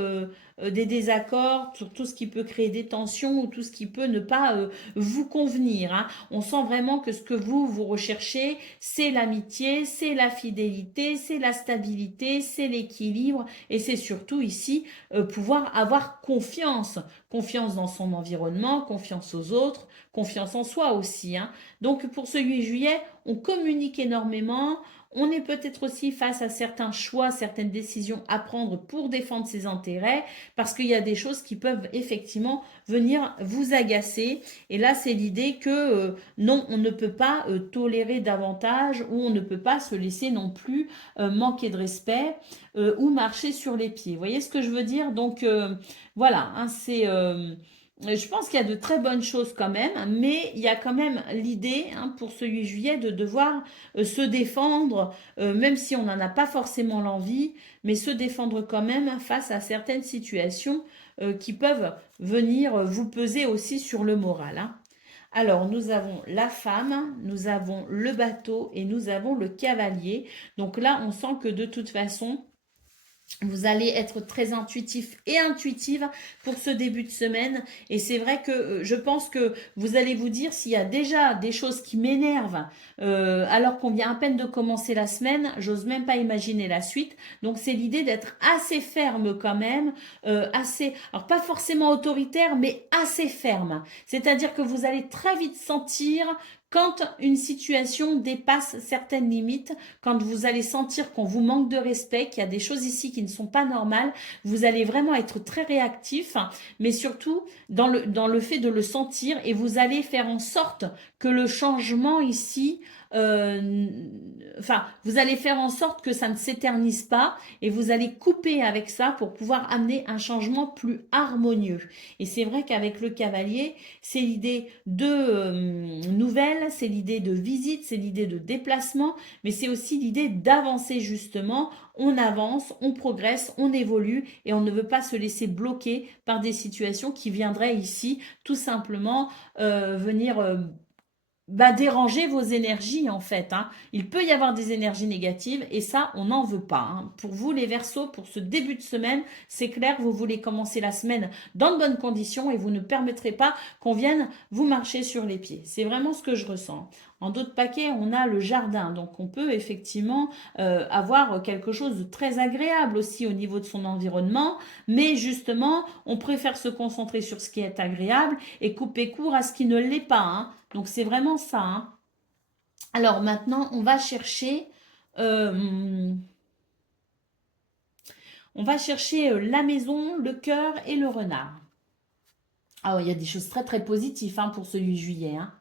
des désaccords, sur tout ce qui peut créer des tensions ou tout ce qui peut ne pas vous convenir. Hein. On sent vraiment que ce que vous recherchez, c'est l'amitié, c'est la fidélité, c'est la stabilité, c'est l'équilibre et c'est surtout ici pouvoir avoir confiance. Confiance dans son environnement, confiance aux autres, confiance en soi aussi. Hein. Donc pour ce 8 juillet, on communique énormément. On est peut-être aussi face à certains choix, certaines décisions à prendre pour défendre ses intérêts, parce qu'il y a des choses qui peuvent effectivement venir vous agacer. Et là, c'est l'idée que non, on ne peut pas tolérer davantage ou on ne peut pas se laisser non plus manquer de respect ou marcher sur les pieds. Vous voyez ce que je veux dire? Donc voilà, hein, c'est... je pense qu'il y a de très bonnes choses quand même, mais il y a quand même l'idée hein, pour ce 8 juillet de devoir se défendre, même si on n'en a pas forcément l'envie, mais se défendre quand même face à certaines situations qui peuvent venir vous peser aussi sur le moral. Hein. Alors, nous avons la femme, nous avons le bateau et nous avons le cavalier. Donc là, on sent que de toute façon, vous allez être très intuitif et intuitive pour ce début de semaine. Et c'est vrai que je pense que vous allez vous dire s'il y a déjà des choses qui m'énervent alors qu'on vient à peine de commencer la semaine, j'ose même pas imaginer la suite. Donc c'est l'idée d'être assez ferme quand même, assez, alors pas forcément autoritaire, mais assez ferme. C'est-à-dire que vous allez très vite sentir quand une situation dépasse certaines limites, quand vous allez sentir qu'on vous manque de respect, qu'il y a des choses ici qui ne sont pas normales, vous allez vraiment être très réactif, mais surtout dans le fait de le sentir et vous allez faire en sorte que le changement ici, enfin, vous allez faire en sorte que ça ne s'éternise pas et vous allez couper avec ça pour pouvoir amener un changement plus harmonieux. Et c'est vrai qu'avec le cavalier, c'est l'idée de nouvelles, c'est l'idée de visite, c'est l'idée de déplacement, mais c'est aussi l'idée d'avancer justement. On avance, on progresse, on évolue et on ne veut pas se laisser bloquer par des situations qui viendraient ici tout simplement venir déranger vos énergies en fait. Hein. Il peut y avoir des énergies négatives et ça, on n'en veut pas. Hein. Pour vous les Verseaux, pour ce début de semaine, c'est clair, vous voulez commencer la semaine dans de bonnes conditions et vous ne permettrez pas qu'on vienne vous marcher sur les pieds. C'est vraiment ce que je ressens. En d'autres paquets, on a le jardin. Donc, on peut effectivement avoir quelque chose de très agréable aussi au niveau de son environnement. Mais justement, on préfère se concentrer sur ce qui est agréable et couper court à ce qui ne l'est pas. Hein. Donc, c'est vraiment ça. Hein. Alors, maintenant, euh, on va chercher la maison, le cœur et le renard. Ah ouais, il y a des choses très, très positives hein, pour ce 8 juillet. Hein.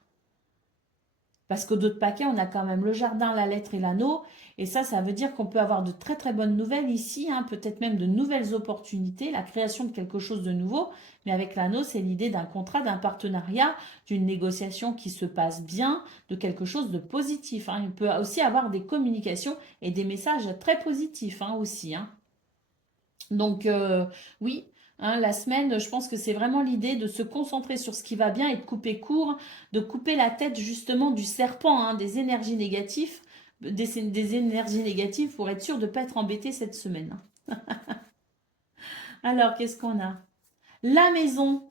Parce que d'autres paquets, on a quand même le jardin, la lettre et l'anneau. Et ça veut dire qu'on peut avoir de très très bonnes nouvelles ici, hein, peut-être même de nouvelles opportunités, la création de quelque chose de nouveau. Mais avec l'anneau, c'est l'idée d'un contrat, d'un partenariat, d'une négociation qui se passe bien, de quelque chose de positif. Hein. Il peut aussi avoir des communications et des messages très positifs hein, aussi. Hein. Donc oui, hein, la semaine, je pense que c'est vraiment l'idée de se concentrer sur ce qui va bien et de couper court, de couper la tête justement du serpent, hein, des énergies négatives, des énergies négatives pour être sûr de ne pas être embêté cette semaine. Alors, qu'est-ce qu'on a? La maison.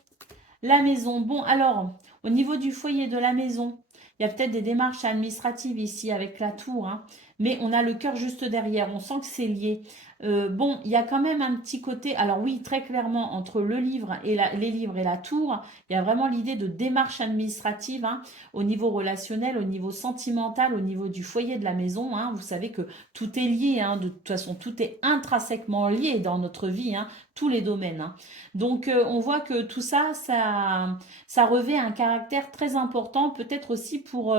La maison. Bon, alors, au niveau du foyer de la maison, il y a peut-être des démarches administratives ici avec la tour, hein, mais on a le cœur juste derrière. On sent que c'est lié. Bon, il y a quand même un petit côté. Alors oui, très clairement, entre le livre et les livres et la tour, il y a vraiment l'idée de démarche administrative, hein, au niveau relationnel, au niveau sentimental, au niveau du foyer de la maison, hein. Vous savez que tout est lié, hein, de toute façon, tout est intrinsèquement lié dans notre vie, hein, tous les domaines, hein. Donc, on voit que tout ça, ça revêt un caractère très important, peut-être aussi pour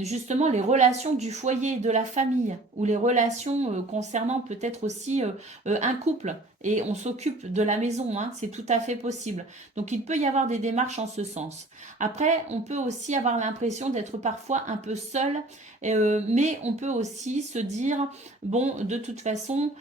justement les relations du foyer, de la famille, ou les relations concernant peut-être aussi un couple. Et on s'occupe de la maison, hein, c'est tout à fait possible. Donc il peut y avoir des démarches en ce sens. Après, on peut aussi avoir l'impression d'être parfois un peu seul, mais on peut aussi se dire, bon, de toute façon,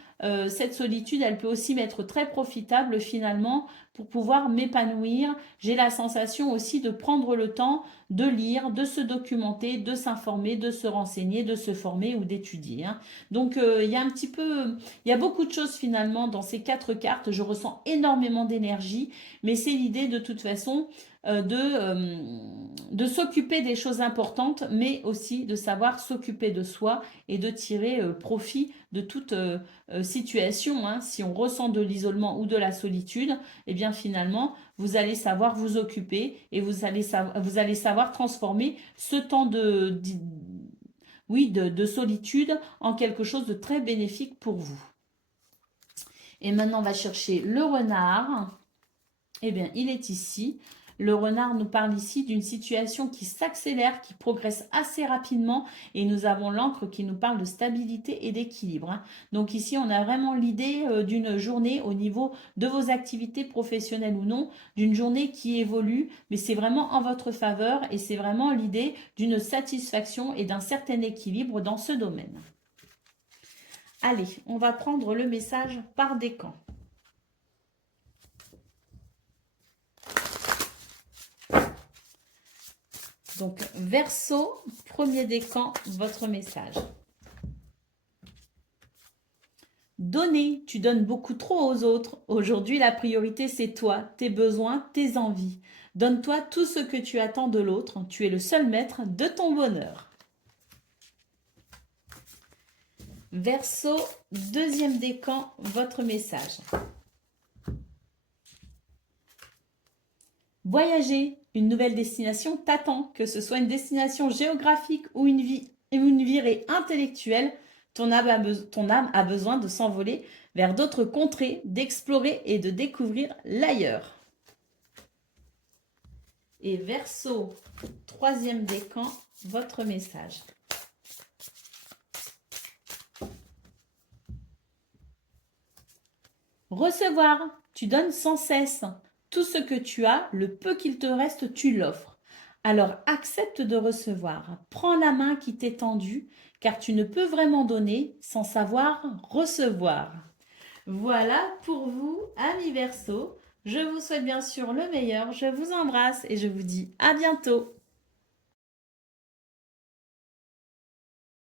cette solitude, elle peut aussi m'être très profitable finalement pour pouvoir m'épanouir. J'ai la sensation aussi de prendre le temps de lire, de se documenter, de s'informer, de se renseigner, de se former ou d'étudier, hein. Donc il y a un petit peu, il y a beaucoup de choses finalement dans ces 4 cartes. Je ressens énormément d'énergie, mais c'est l'idée de toute façon de s'occuper des choses importantes, mais aussi de savoir s'occuper de soi et de tirer profit de toute situation, hein. Si on ressent de l'isolement ou de la solitude, eh bien finalement, vous allez savoir vous occuper et vous allez savoir transformer ce temps oui, de solitude en quelque chose de très bénéfique pour vous. Et maintenant, on va chercher le renard. Eh bien, il est ici. Le renard nous parle ici d'une situation qui s'accélère, qui progresse assez rapidement, et nous avons l'encre qui nous parle de stabilité et d'équilibre, hein. Donc ici, on a vraiment l'idée d'une journée au niveau de vos activités professionnelles ou non, d'une journée qui évolue, mais c'est vraiment en votre faveur et c'est vraiment l'idée d'une satisfaction et d'un certain équilibre dans ce domaine. Allez, on va prendre le message par décan. Donc, Verseau, premier décan, votre message. Donner, tu donnes beaucoup trop aux autres. Aujourd'hui, la priorité, c'est toi, tes besoins, tes envies. Donne-toi tout ce que tu attends de l'autre. Tu es le seul maître de ton bonheur. Verseau, deuxième décan, votre message. Voyager, une nouvelle destination t'attend, que ce soit une destination géographique ou une virée intellectuelle. Ton âme a besoin de s'envoler vers d'autres contrées, d'explorer et de découvrir l'ailleurs. Et Verseau, troisième décan, votre message. Recevoir, tu donnes sans cesse. Tout ce que tu as, le peu qu'il te reste, tu l'offres. Alors accepte de recevoir. Prends la main qui t'est tendue, car tu ne peux vraiment donner sans savoir recevoir. Voilà pour vous, amis Verseau. Je vous souhaite bien sûr le meilleur. Je vous embrasse et je vous dis à bientôt.